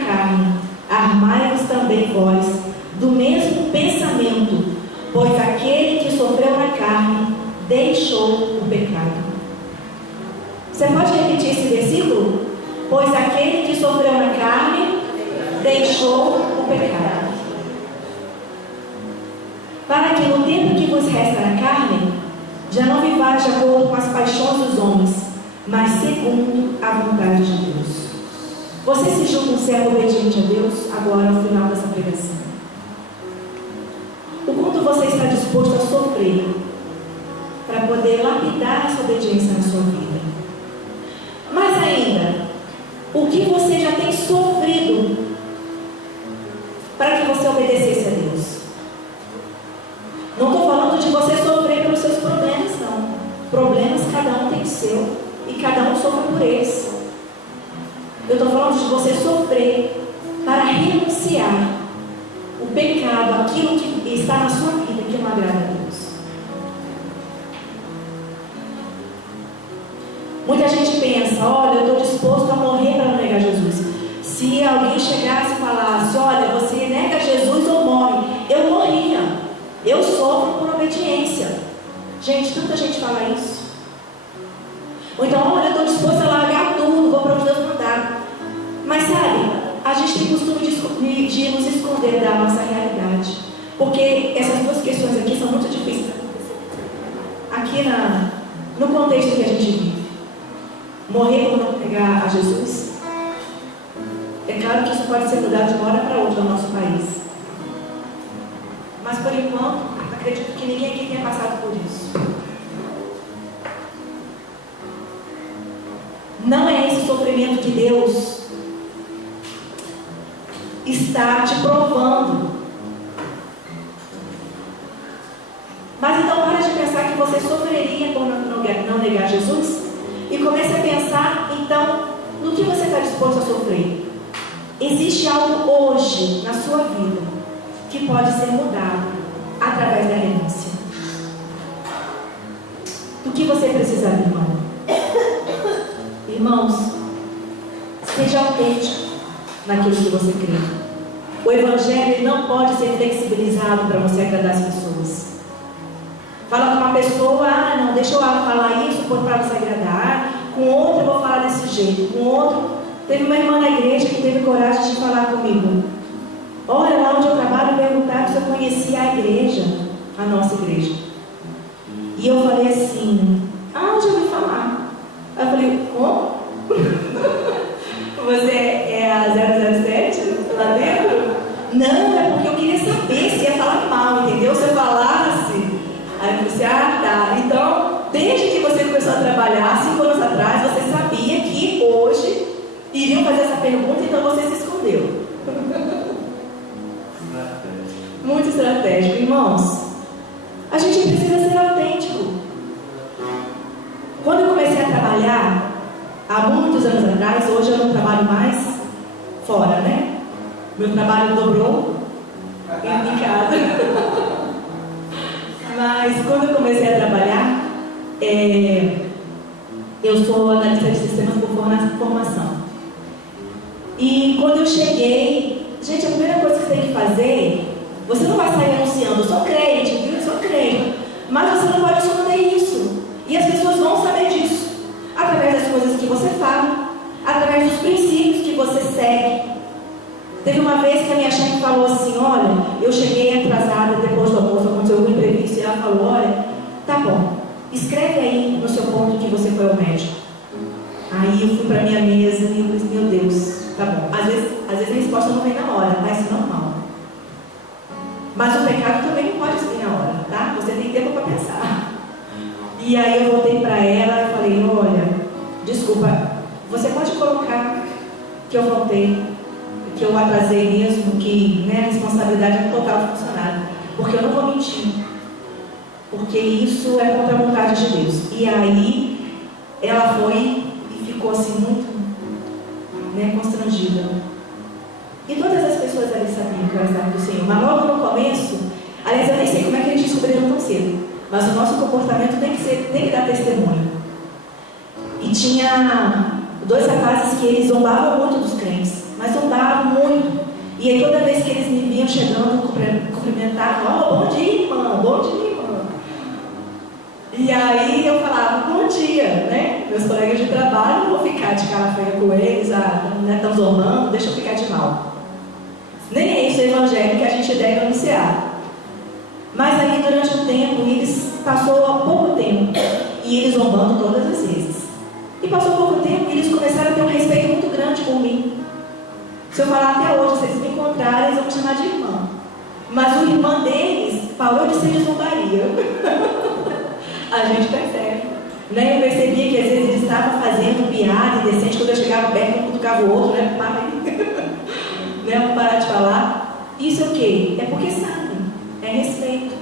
carne, armai-vos também vós do mesmo pensamento, pois aquele que sofreu na carne deixou o pecado. Você pode repetir esse versículo? Pois aquele que sofreu na carne deixou o pecado. Para que no tempo que vos resta na carne, já não vivais de acordo com as paixões dos homens, mas segundo a vontade de Deus. Você se julga um servo obediente a Deus agora ao final dessa pregação? O quanto você está disposto a sofrer para poder lapidar essa obediência na sua vida? Mais ainda, o que você já tem sofrido para que você obedecesse a Deus? Não estou falando de você sofrer pelos seus problemas, não. Problemas cada um tem o seu e cada um sofre por eles. Eu estou falando de você sofrer para renunciar o pecado, aquilo que está na sua vida que não agrada a Deus. Muita gente pensa, olha, eu estou disposto a morrer para não negar Jesus. Se alguém chegasse e falasse, olha, você nega Jesus ou morre, eu morria. Eu sofro por obediência. Gente, tanta gente fala isso. Ou então, olha, eu estou disposto a largar tudo, vou para onde Deus mandar. Mas sabe, a gente tem costume de nos esconder da nossa realidade. Porque essas duas questões aqui são muito difíceis de acontecer. Aqui no contexto que a gente vive. Morrer por não pegar a Jesus. É claro que isso pode ser mudado de uma hora para outra no nosso país. Mas por enquanto, acredito que ninguém aqui tenha passado por isso. Não é esse sofrimento que Deus está te provando. Mas então para de pensar que você sofreria por não negar Jesus e comece a pensar então no que você está disposto a sofrer. Existe algo hoje na sua vida que pode ser mudado através da renúncia. Do que você precisa, irmão? Irmãos, seja autêntico naquilo que você crê. O Evangelho não pode ser flexibilizado para você agradar as pessoas. Fala com uma pessoa, não, deixa eu falar isso para você agradar. Com outro eu vou falar desse jeito. Com outro, teve uma irmã na igreja que teve coragem de falar comigo. Olha, lá onde eu trabalho, perguntar se eu conhecia a igreja, a nossa igreja. E eu falei assim, onde eu ouvi falar? Aí eu falei, como? Você é a 007 lá dentro? Não, é porque eu queria saber se ia falar mal, entendeu? Se eu falasse. Aí eu falei assim, tá. Então, desde que você começou a trabalhar, 5 anos atrás, você sabia que hoje iriam fazer essa pergunta, então você se escondeu. Muito estratégico, irmãos. A gente precisa ser autêntico. Quando eu comecei a trabalhar, há muitos anos atrás, hoje eu não trabalho mais fora, né? Meu trabalho dobrou em casa. Mas quando eu comecei a trabalhar, eu sou analista de sistemas por formação. E quando eu cheguei, gente, a primeira coisa que você tem que fazer, você não vai sair anunciando, eu sou crente, viu? Eu sou crente. Mas você não pode esconder isso. E as pessoas vão saber disso. Através das coisas que você fala, através dos princípios que você segue. Teve uma vez que a minha chefe falou assim, olha, eu cheguei atrasada depois do almoço, aconteceu algum imprevisto, e ela falou, olha, tá bom, escreve aí no seu ponto que você foi ao médico. Aí eu fui para minha mesa e eu disse, meu Deus, tá bom. Às vezes a resposta não vem na hora, mas normal. Mas o pecado também não pode vir na hora, tá? Você tem tempo para pensar. E aí eu voltei para ela e falei, olha, desculpa, você pode colocar que eu voltei, que eu atrasei mesmo, que a responsabilidade é total do funcionário, porque eu não vou mentir, porque isso é contra a vontade de Deus. E aí ela foi e ficou assim muito constrangida. E todas as pessoas ali sabiam que eu era escrava do Senhor, mas logo no começo, aliás, eu nem sei como é que eles descobriram tão cedo, mas o nosso comportamento tem que dar testemunho. E tinha 2 rapazes que eles zombavam muito dos crentes, mas zombavam muito. E aí toda vez que eles me viam chegando, cumprimentavam, bom dia, irmã, bom dia, irmã. E aí eu falava, bom dia, né? Meus colegas de trabalho, não vou ficar de cara feia com eles, estão zombando, deixa eu ficar de mal. Nem é isso o evangelho que a gente deve anunciar. Mas aí durante o tempo, passou há pouco tempo, e eles zombando todas as vezes. E passou pouco tempo e eles começaram a ter um respeito muito grande por mim. Se eu falar até hoje, se eles me encontrarem, eles vão me chamar de irmã. Mas o irmão deles parou de ser de zombaria. A gente percebe. Eu percebia que às vezes eles estavam fazendo piada indecente, quando eu chegava perto, um cutucava o outro, Vamos parar de falar. Isso é o quê? É porque sabem. É respeito.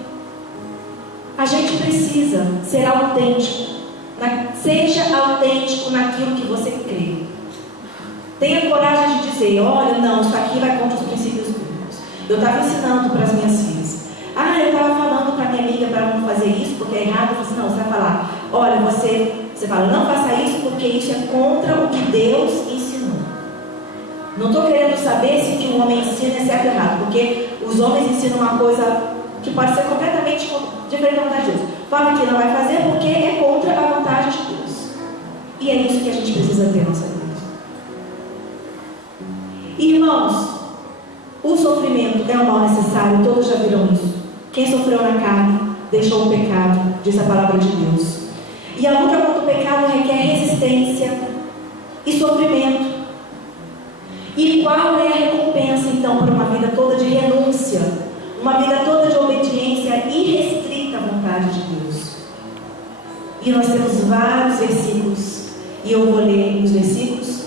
A gente precisa ser autêntico. Seja autêntico naquilo que você crê. Tenha coragem de dizer, olha, não, isso aqui vai contra os princípios bíblicos. Eu estava ensinando para as minhas filhas. Eu estava falando para minha amiga para não fazer isso, porque é errado. Eu falei assim, não, você vai falar, olha, você fala, não faça isso porque isso é contra o que Deus ensinou. Não estou querendo saber se o que um homem ensina é certo ou errado, porque os homens ensinam uma coisa que pode ser completamente diferente da vontade de Deus. Fala que não vai fazer porque é contra a vontade de Deus. E é isso que a gente precisa ter na nossa vida. Irmãos, o sofrimento é um mal necessário, todos já viram isso. Quem sofreu na carne deixou o pecado, diz a palavra de Deus. E a luta contra o pecado requer resistência e sofrimento. E qual é a recompensa então por uma vida toda de renúncia, uma vida toda de obediência irrestrita à vontade de Deus? E nós temos vários versículos, e eu vou ler os versículos.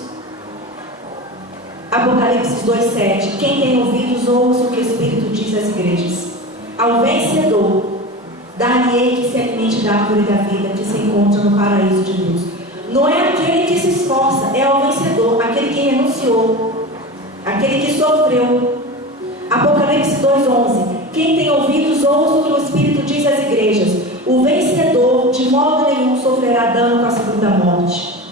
Apocalipse 2,7: Quem tem ouvidos, ouça o que o Espírito diz às igrejas. Ao vencedor dar-lhe-ei que se alimente da árvore da vida que se encontra no paraíso de Deus. Não é aquele que se esforça, é o vencedor, aquele que renunciou, aquele que sofreu. Apocalipse 2,11: Quem tem ouvidos, ouça o que o Espírito diz às igrejas. O vencedor de modo nenhum sofrerá dano com a segunda morte.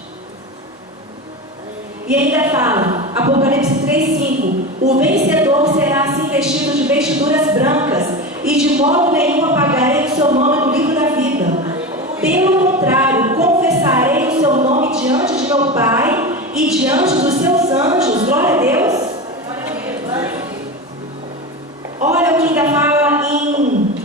E ainda fala, Apocalipse 3,5: O vencedor será assim vestido de vestiduras brancas, e de modo nenhum apagarei o seu nome do livro da vida. Pelo contrário, confessarei o seu nome diante de meu Pai e diante dos seus anjos. Glória a Deus. Olha o que ainda fala em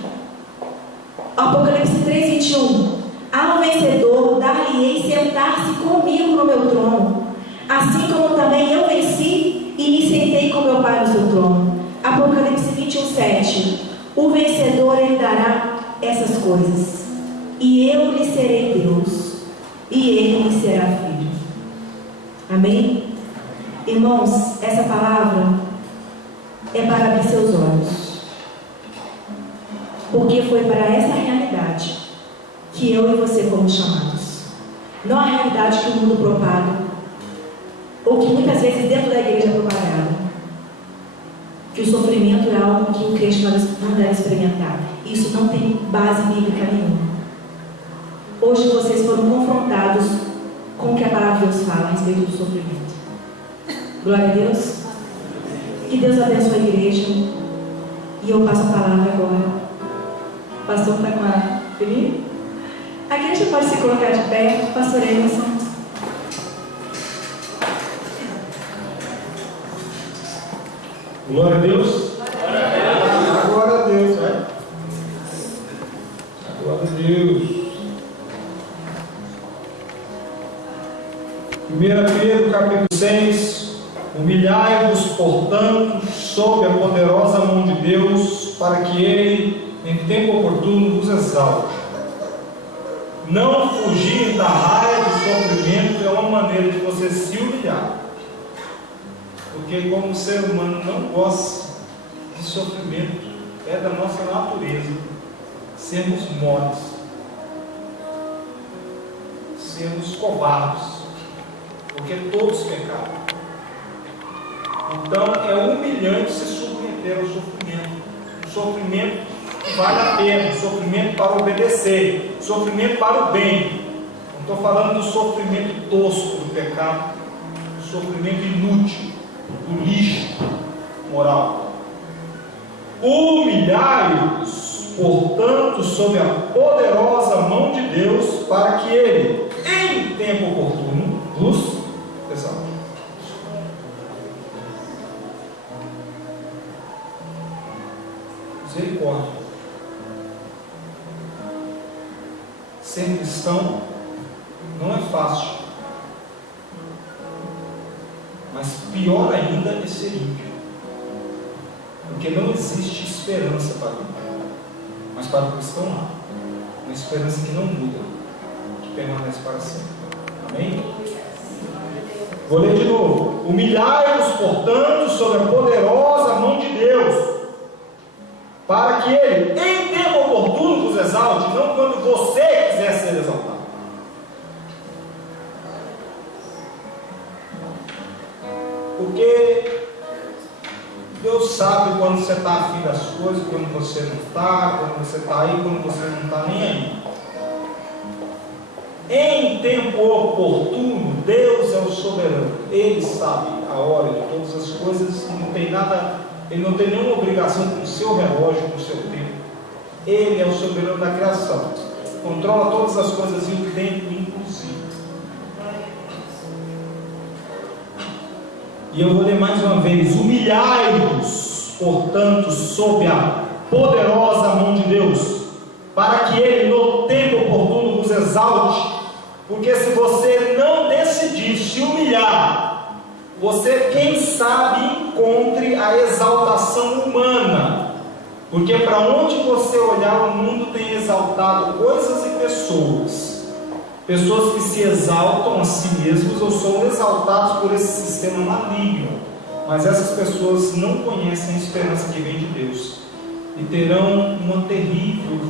Apocalipse 3,21: Ao vencedor dar-lhe-ei sentar-se comigo no meu trono, assim como também eu venci e me sentei com meu Pai no seu trono. Apocalipse 21,7: O vencedor lhe dará essas coisas, e eu lhe serei Deus, e ele lhe será filho. Amém? Irmãos, essa palavra é para abrir seus olhos, porque foi para essa realidade que eu e você fomos chamados. Não a realidade que o mundo propaga, ou que muitas vezes dentro da igreja é propagada, que o sofrimento é algo que o crente não deve experimentar. Isso não tem base bíblica nenhuma. Hoje vocês foram confrontados com o que a palavra de Deus fala a respeito do sofrimento. Glória a Deus. Que Deus abençoe a igreja. E eu passo a palavra agora. O pastor está com a filhinha? A igreja pode se colocar de pé. Pastor Emerson. Glória a Deus. Glória a Deus, vai. Glória a Deus. 1 Pedro capítulo 6: Humilhai-vos, portanto, sob a poderosa mão de Deus, para que Ele, em tempo oportuno, vos exalte. Não fugir da raiva do sofrimento é uma maneira de você se humilhar. Porque como o ser humano não gosta de sofrimento, é da nossa natureza sermos moles, sermos covardes, porque todos pecaram. Então é humilhante se submeter ao sofrimento. O sofrimento que vale a pena, o sofrimento para obedecer, o sofrimento para o bem. Não estou falando do sofrimento tosco do pecado, do sofrimento inútil, do lixo moral. Humilhai-vos, portanto, sob a poderosa mão de Deus, para que Ele, em tempo oportuno, vos exalte. Misericórdia. Ser cristão não é fácil, mas pior ainda é ser ímpio, porque não existe esperança para o ímpio, mas para o cristão há uma esperança que não muda, que permanece para sempre. Amém? Vou ler de novo. Humilhai-vos, portanto, sob a poderosa mão de Deus, para que Ele, em tempo oportuno, vos exalte, não quando você quiser ser exaltado. Porque Deus sabe quando você está afim das coisas, quando você não está, quando você está aí, quando você não está nem aí. Em tempo oportuno, Deus é o soberano. Ele sabe a hora de todas as coisas e não tem nada, Ele não tem nenhuma obrigação com o seu relógio, com o seu tempo. Ele é o soberano da criação, controla todas as coisas e o tempo inclusive. E eu vou ler mais uma vez: humilhai-vos, portanto, sob a poderosa mão de Deus, para que Ele no tempo oportuno vos exalte, porque se você não decidir se humilhar, você, quem sabe, encontre a exaltação humana, porque para onde você olhar, o mundo tem exaltado coisas e pessoas que se exaltam a si mesmos ou são exaltados por esse sistema maligno, mas essas pessoas não conhecem a esperança que vem de Deus e terão um terrível.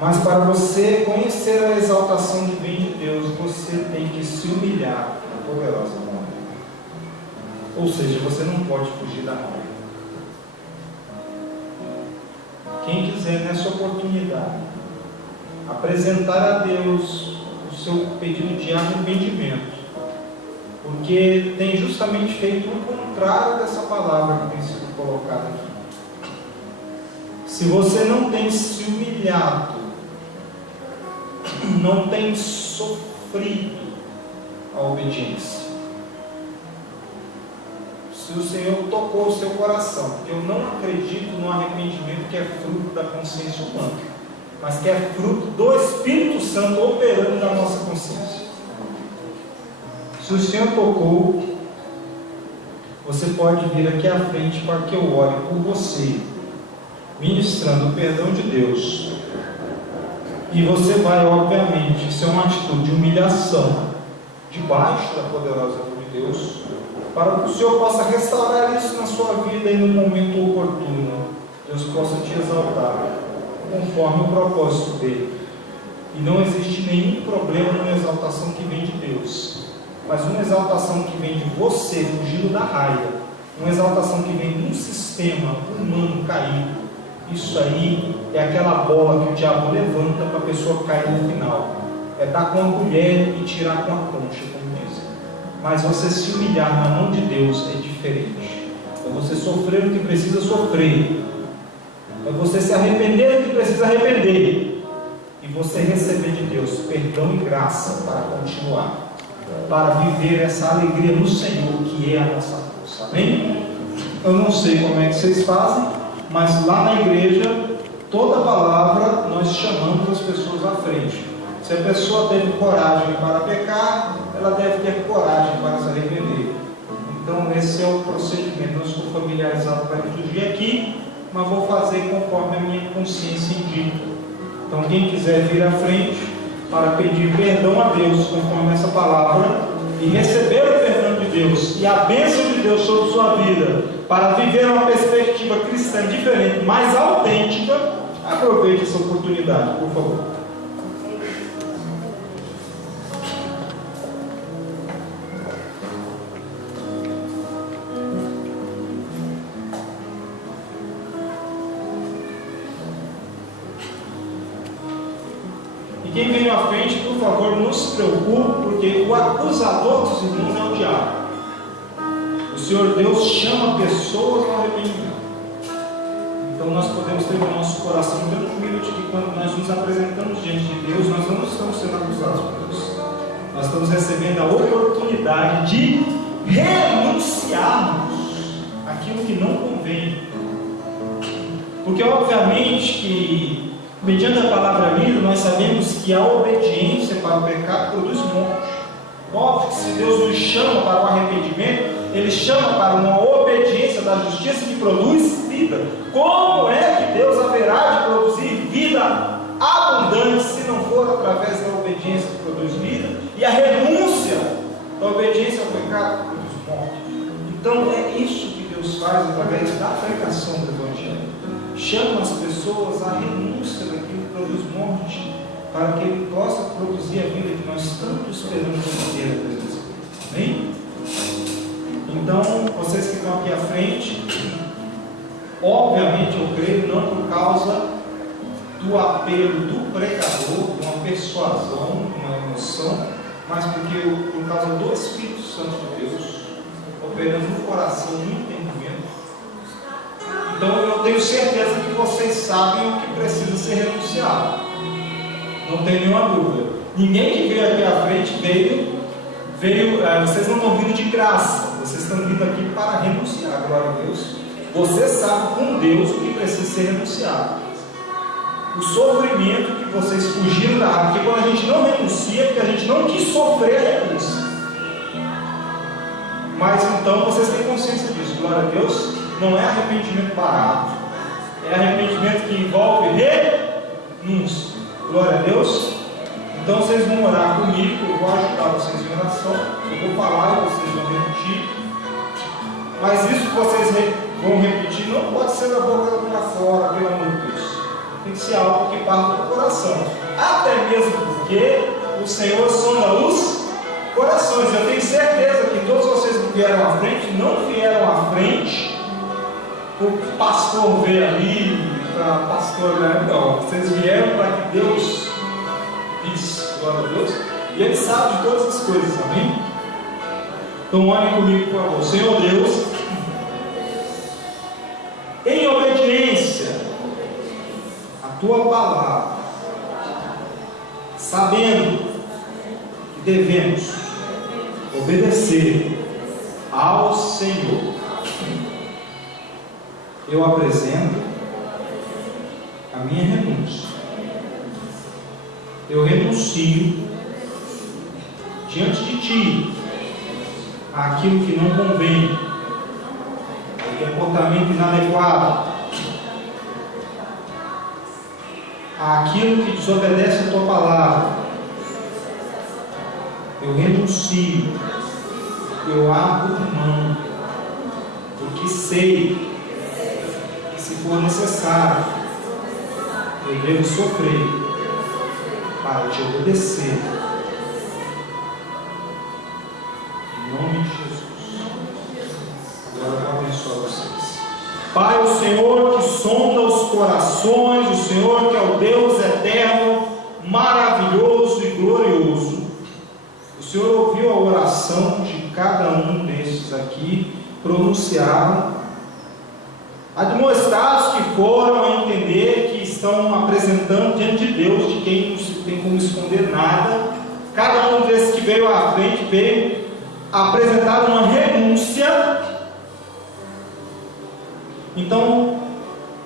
Mas para você conhecer a exaltação que vem de Deus, você tem que se humilhar na poderosa mão. Ou seja, você não pode fugir da mão. Quem quiser nessa oportunidade apresentar a Deus o seu pedido de arrependimento, porque tem justamente feito o contrário dessa palavra que tem sido colocada aqui. Se você não tem se humilhado, não tem sofrido a obediência, se o Senhor tocou o seu coração, porque eu não acredito no arrependimento que é fruto da consciência humana, mas que é fruto do Espírito Santo operando na nossa consciência. Se o Senhor tocou, você pode vir aqui à frente para que eu ore por você, ministrando o perdão de Deus. E você vai, obviamente, isso é uma atitude de humilhação debaixo da poderosa mão de Deus, para que o Senhor possa restaurar isso na sua vida e no momento oportuno Deus possa te exaltar conforme o propósito dele. E não existe nenhum problema numa exaltação que vem de Deus, mas uma exaltação que vem de você, fugindo da raia, uma exaltação que vem de um sistema humano caído. Isso aí é aquela bola que o diabo levanta para a pessoa cair no final. É dar com a colher e tirar com a concha, como dizem. Mas você se humilhar na mão de Deus é diferente. É você sofrer o que precisa sofrer. É você se arrepender do que precisa arrepender. E você receber de Deus perdão e graça para continuar, para viver essa alegria no Senhor, que é a nossa força. Amém? Eu não sei como é que vocês fazem, mas lá na igreja, toda palavra nós chamamos as pessoas à frente. Se a pessoa teve coragem para pecar, ela deve ter coragem para se arrepender. Então esse é o procedimento. Eu estou familiarizado para liturgia aqui, mas vou fazer conforme a minha consciência indica. Então quem quiser vir à frente para pedir perdão a Deus conforme essa palavra e receber o perdão de Deus e a bênção de Deus sobre sua vida, para viver uma perspectiva cristã diferente, mais autêntica, aproveite essa oportunidade, por favor. E quem vem à frente, por favor, não se preocupe, porque o acusador dos irmãos é o diabo. O Senhor Deus chama pessoas ao arrependimento. Então nós podemos ter no nosso coração tranquilo de que quando nós nos apresentamos diante de Deus, nós não estamos sendo acusados por Deus. Nós estamos recebendo a oportunidade de renunciarmos aquilo que não convém. Porque obviamente que, mediante a palavra lida, nós sabemos que a obediência para o pecado produz morte. Óbvio que se Deus nos chama para o arrependimento, Ele chama para uma obediência da justiça que produz vida. Como é que Deus haverá de produzir vida abundante se não for através da obediência que produz vida e a renúncia da obediência ao pecado que produz morte? Então é isso que Deus faz através da pregação do Evangelho. Chama as pessoas à renúncia daquilo que produz morte, para que Ele possa produzir a vida que nós tanto esperamos ter a presença dele. Amém? Então, vocês que estão aqui à frente, obviamente eu creio não por causa do apelo do pregador, de uma persuasão, de uma emoção, mas porque por causa do Espírito Santo de Deus, operando no coração, no entendimento. Então eu tenho certeza que vocês sabem o que precisa ser renunciado. Não tem nenhuma dúvida. Ninguém que veio aqui à frente veio, vocês não estão vindo de graça, vocês estão vindo aqui para renunciar, glória a Deus. Você sabe com Deus o que precisa ser renunciado. O sofrimento que vocês fugiram da água, porque quando a gente não renuncia, porque a gente não quis sofrer a renúncia. Mas então vocês têm consciência disso, glória a Deus. Não é arrependimento barato, é arrependimento que envolve renúncia, glória a Deus. Então vocês vão orar comigo, eu vou ajudar vocês em oração, eu vou falar e vocês vão repetir. Mas isso que vocês vão repetir não pode ser da boca para fora, pelo amor de Deus. Tem que ser algo que parta do coração. Até mesmo porque o Senhor sonda os corações. Eu tenho certeza que todos vocês que vieram à frente, não vieram à frente o pastor ver ali, para pastor olhar, não. Vocês vieram para que Deus disse, glória a Deus, e Ele sabe de todas as coisas, amém? Então olhem comigo, por favor. Senhor Deus, em obediência à Tua palavra, sabendo que devemos obedecer ao Senhor, eu apresento a minha renúncia. Eu renuncio diante de Ti àquilo que não convém, ao comportamento inadequado, àquilo que desobedece a Tua palavra. Eu renuncio, eu abro mão, porque sei que, se for necessário, eu devo sofrer para Te obedecer. Em nome de Jesus. Agora eu vou abençoar vocês. Pai, o Senhor que sonda os corações, o Senhor que é o Deus eterno, maravilhoso e glorioso. O Senhor ouviu a oração de cada um desses aqui, pronunciaram, admoestados que foram a entender que estão apresentando diante de Deus, de quem não se tem como esconder nada. Cada um desses que veio à frente veio apresentar uma renúncia. Então,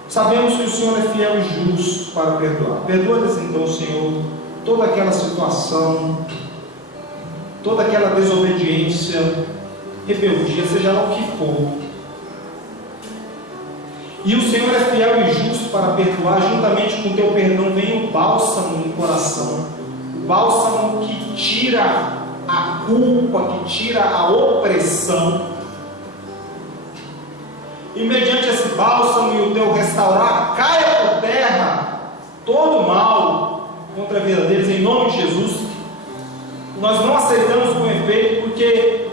sabemos que o Senhor é fiel e justo para perdoar. Perdoa-lhes então, Senhor, toda aquela situação, toda aquela desobediência, rebeldia, seja lá o que for. E o Senhor é fiel e justo para perdoar. Juntamente com o teu perdão vem o bálsamo no coração, o bálsamo que tira a culpa, que tira a opressão. E mediante esse bálsamo e o teu restaurar, caia por terra todo o mal contra a vida deles, em nome de Jesus. Nós não aceitamos com efeito, porque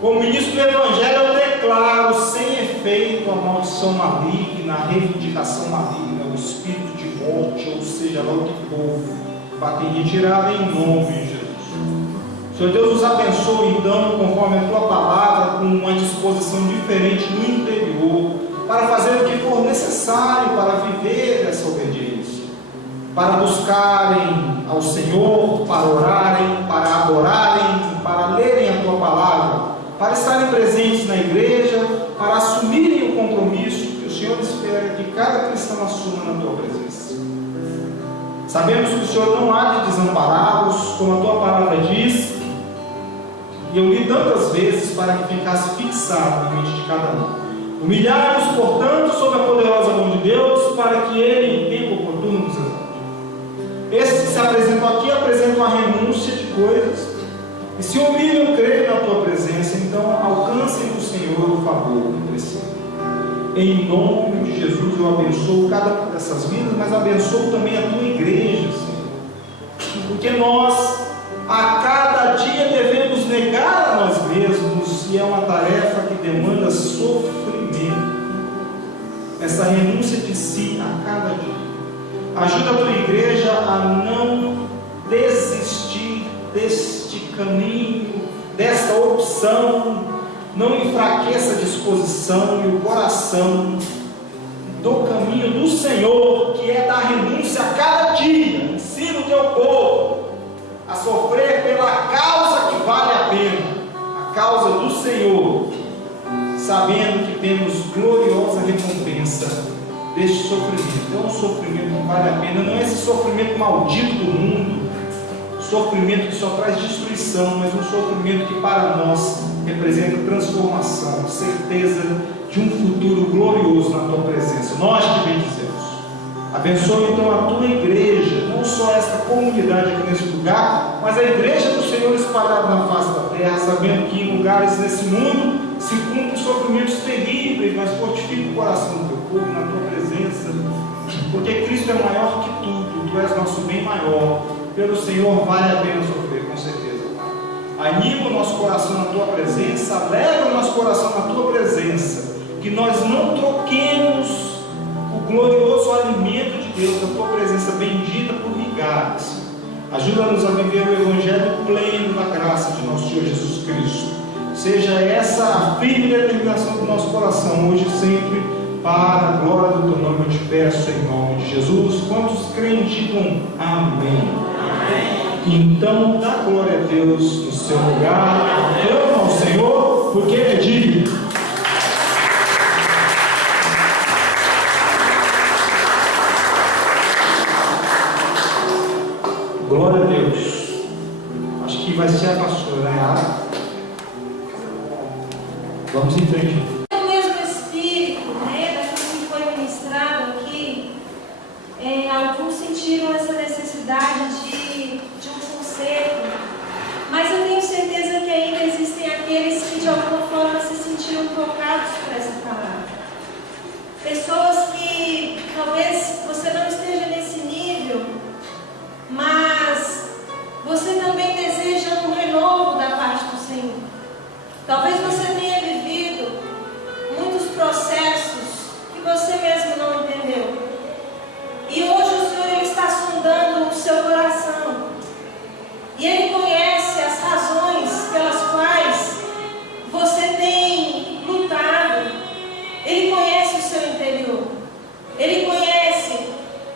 como ministro do Evangelho eu declaro sem efeito a maldição maligna, a reivindicação maligna, o espírito de morte, ou seja lá o que for, bater em retirada em nome de Jesus. Senhor Deus, nos abençoe então, conforme a Tua palavra, com uma disposição diferente no interior, para fazer o que for necessário para viver essa obediência, para buscarem ao Senhor, para orarem, para adorarem, para lerem a Tua palavra, para estarem presentes na igreja, para assumirem o compromisso que o Senhor espera que cada cristão assuma na Tua presença. Sabemos que o Senhor não há de desampará-los, como a Tua palavra diz, e eu li tantas vezes para que ficasse fixado na mente de cada um. Humilhai-nos, portanto, sob a poderosa mão de Deus, para que Ele, em tempo oportuno, nos exalte. Esses que se apresentam aqui apresentam a renúncia de coisas, e se humilham, creem na Tua presença, então alcancem do Senhor o favor que precisam. Em nome de Jesus eu abençoo cada uma dessas vidas, mas abençoo também a Tua igreja, Senhor, porque nós a cada dia devemos negar a nós mesmos, e é uma tarefa que demanda sofrimento, essa renúncia de si a cada dia. Ajuda a Tua igreja a não desistir deste caminho, desta opção, não enfraqueça a disposição e o coração do caminho do Senhor, que é da renúncia a cada dia. Ensina o teu povo a sofrer pela causa que vale a pena, a causa do Senhor, sabendo que temos gloriosa recompensa deste sofrimento. É um sofrimento que vale a pena, não é esse sofrimento maldito do mundo, sofrimento que só traz destruição, mas um sofrimento que para nós representa transformação, certeza de um futuro glorioso na tua presença. Nós te bendizemos. Abençoe então a tua igreja, não só esta comunidade aqui nesse lugar, mas a igreja do Senhor espalhada na face da terra, sabendo que em lugares nesse mundo se cumprem sofrimentos terríveis, mas fortifica o coração do teu povo na tua presença, porque Cristo é maior que tudo, tu és nosso bem maior. Pelo Senhor vale a pena sofrer, com certeza, Pai. Anima o nosso coração na tua presença, alegra o nosso coração na tua presença, que nós não troquemos o glorioso alimento de Deus, a tua presença bendita, por migalhas. Ajuda-nos a viver o Evangelho pleno da graça de nosso Senhor Jesus Cristo. Seja essa a firme determinação do nosso coração, hoje e sempre, para a glória do teu nome. Eu te peço em nome de Jesus. Quantos creem, digam amém. Então, dá glória a Deus no seu lugar, clama ao Senhor, porque Ele é digno. Glória a Deus. Acho que vai ser a pastora Yara. Vamos em frente. O mesmo Espírito, daquilo que foi ministrado aqui, alguns sentiram essa necessidade de um conserto, mas eu tenho certeza que ainda existem aqueles que de alguma forma se sentiram tocados por essa palavra. Pessoas que talvez você não esteja nesse nível, mas você também deseja um renovo da parte do Senhor. Talvez você tenha vivido muitos processos que você mesmo não entendeu. E hoje o Senhor ele está sondando o seu coração. E Ele conhece as razões pelas quais você tem lutado. Ele conhece o seu interior. Ele conhece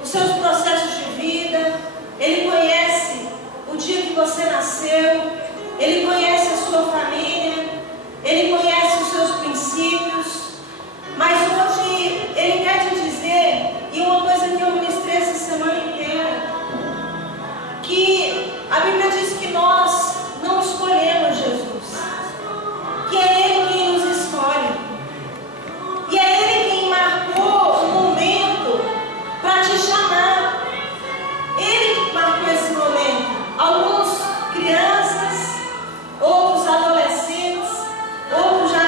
os seus processos de vida. Ele conhece o dia que você nasceu. Ele conhece a sua família. Ele conhece os seus princípios. Mas hoje Ele quer te dizer, e uma coisa que eu ministrei essa semana inteira, que a Bíblia diz que nós não escolhemos Jesus, que é Ele quem nos escolhe, e é Ele quem marcou o momento para te chamar. Ele marcou esse momento. Alguns crianças, outros adolescentes, outros já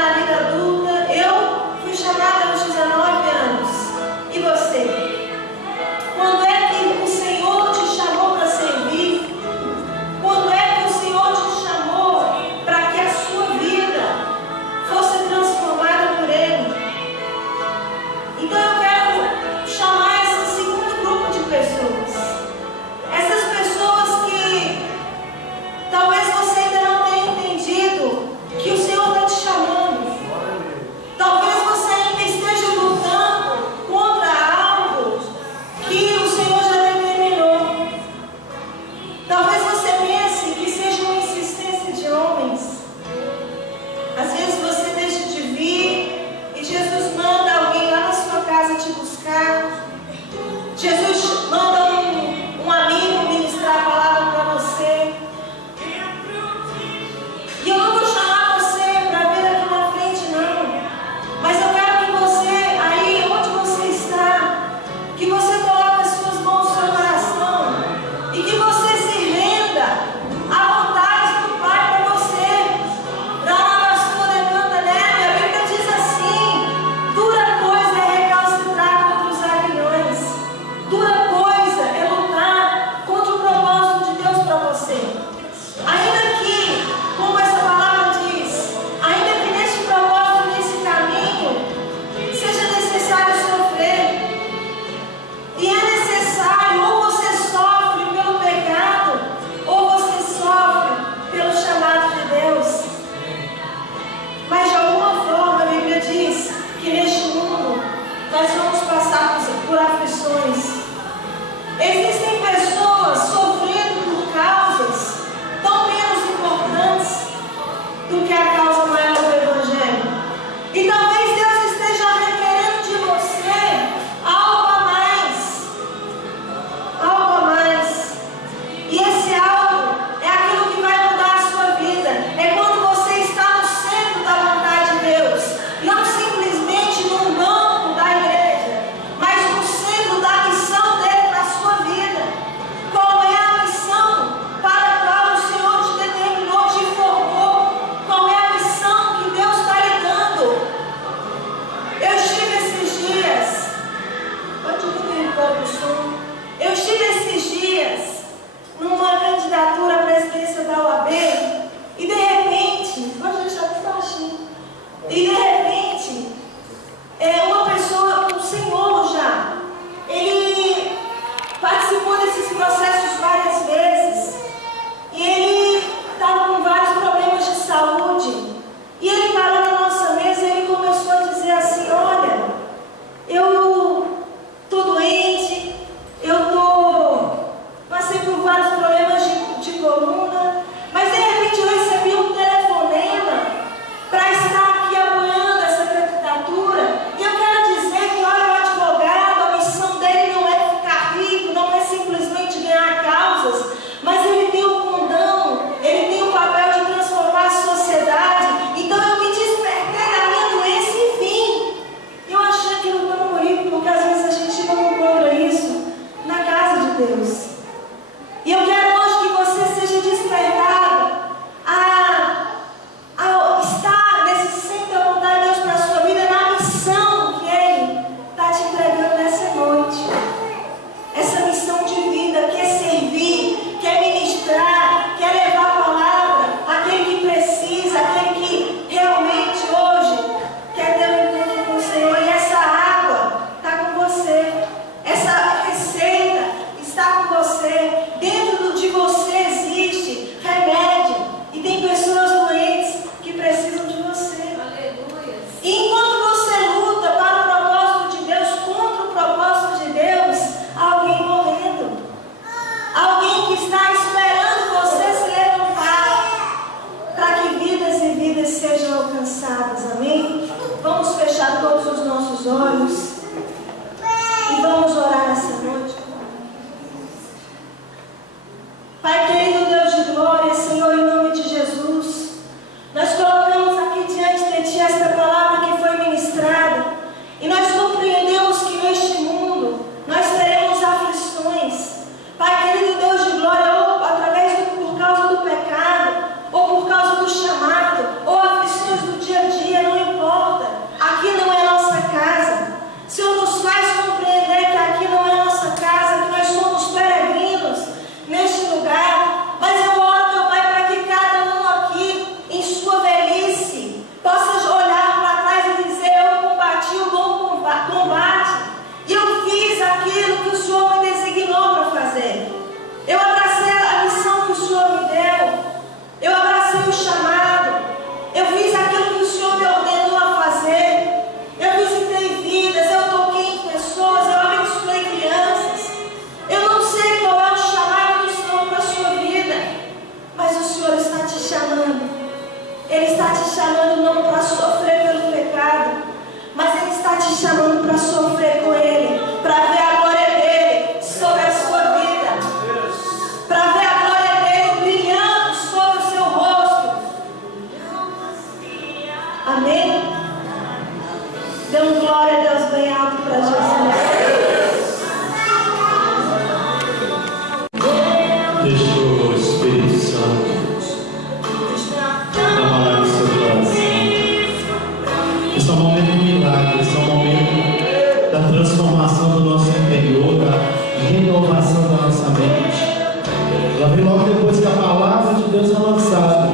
está te chamando não para sofrer pelo pecado, mas Ele está te chamando para sofrer com Ele, para ver a glória dEle sobre a sua vida, para ver a glória dEle brilhando sobre o seu rosto. Amém? Dê um glória a Deus bem alto para Jesus. Deixa o Espírito Santo trabalhar no seu coração. Esse é um momento de milagre, esse é um momento da transformação do nosso interior, da renovação da nossa mente. Ela vem logo depois que a palavra de Deus é lançada.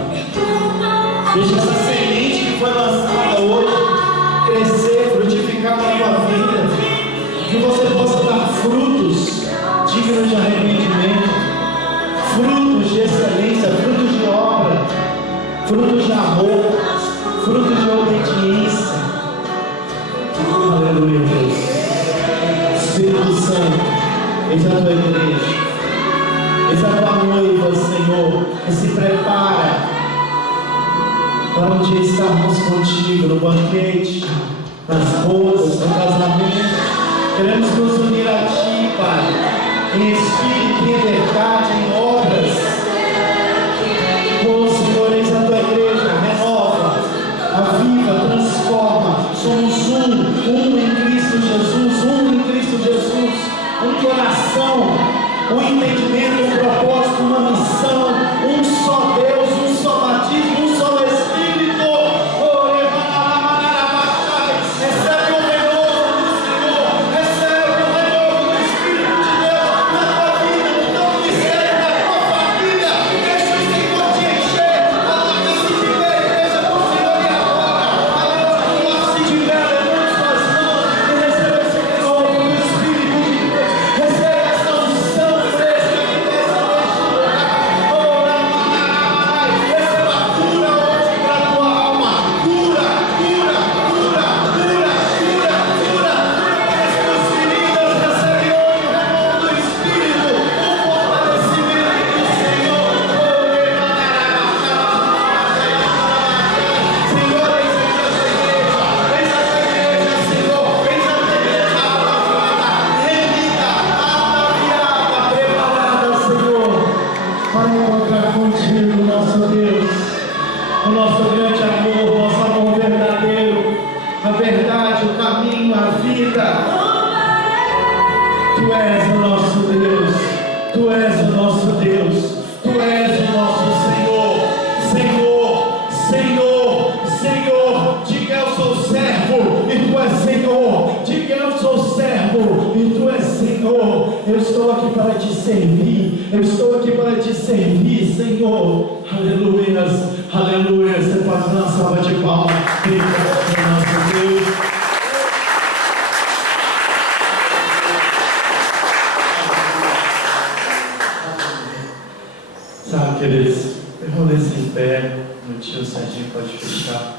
Deixa essa semente que foi lançada hoje crescer, frutificar na tua vida, que você possa dar frutos dignos de arrependimento, frutos de excelência, frutos de obra, frutos de amor, frutos de obediência. Aleluia, Deus. Espírito Santo, eis a tua igreja, eis a tua noiva, Senhor, que se prepara para um dia estarmos contigo no banquete, nas bodas, no casamento. Queremos nos unir a Ti, Pai, em espírito, em verdade, em obras. Oh, Senhor, eis a tua igreja, renova, aviva, transforma. Somos um em Cristo Jesus, um em Cristo Jesus, um coração, um entendimento, um propósito, uma missão, um só Deus, um só batismo, um só Espírito. Recebe o renovo do Senhor, recebe o renovo do Espírito de Deus na tua vida, no teu ministério, na tua família. Deixa o Senhor te encher. Aleluia, se tiver igreja do Senhor e agora. Aleluia, se tiver, levante suas mãos e receba esse renovo do Espírito de Deus. Receba essa unção fresca que desce neste lugar. Receba cura hoje para a tua alma. Cura, cura, cura, cura, cura, cura. As tuas feridas recebe hoje o renovo do Espírito, o fortalecimento do Senhor. Senhor, eis essa igreja, Senhor, eis a tua igreja aprovada, remida, ataviada, preparada, Senhor, para encontrar contigo, nosso Deus, o nosso grande amor, o nosso amor verdadeiro, a verdade, o caminho, a vida. Tu és o nosso Deus, Tu és o nosso Deus, Tu és o nosso Senhor, Senhor, Senhor, Senhor. Diga eu sou servo e Tu és Senhor, diga eu sou servo e Tu és Senhor. Eu estou aqui para te servir, eu estou aqui para te servir, Senhor. Aleluia, aleluia. Você pode dar uma salva de palmas para o nosso Deus. Sabe, queridos, permaneça em pé. No tio Serginho pode fechar.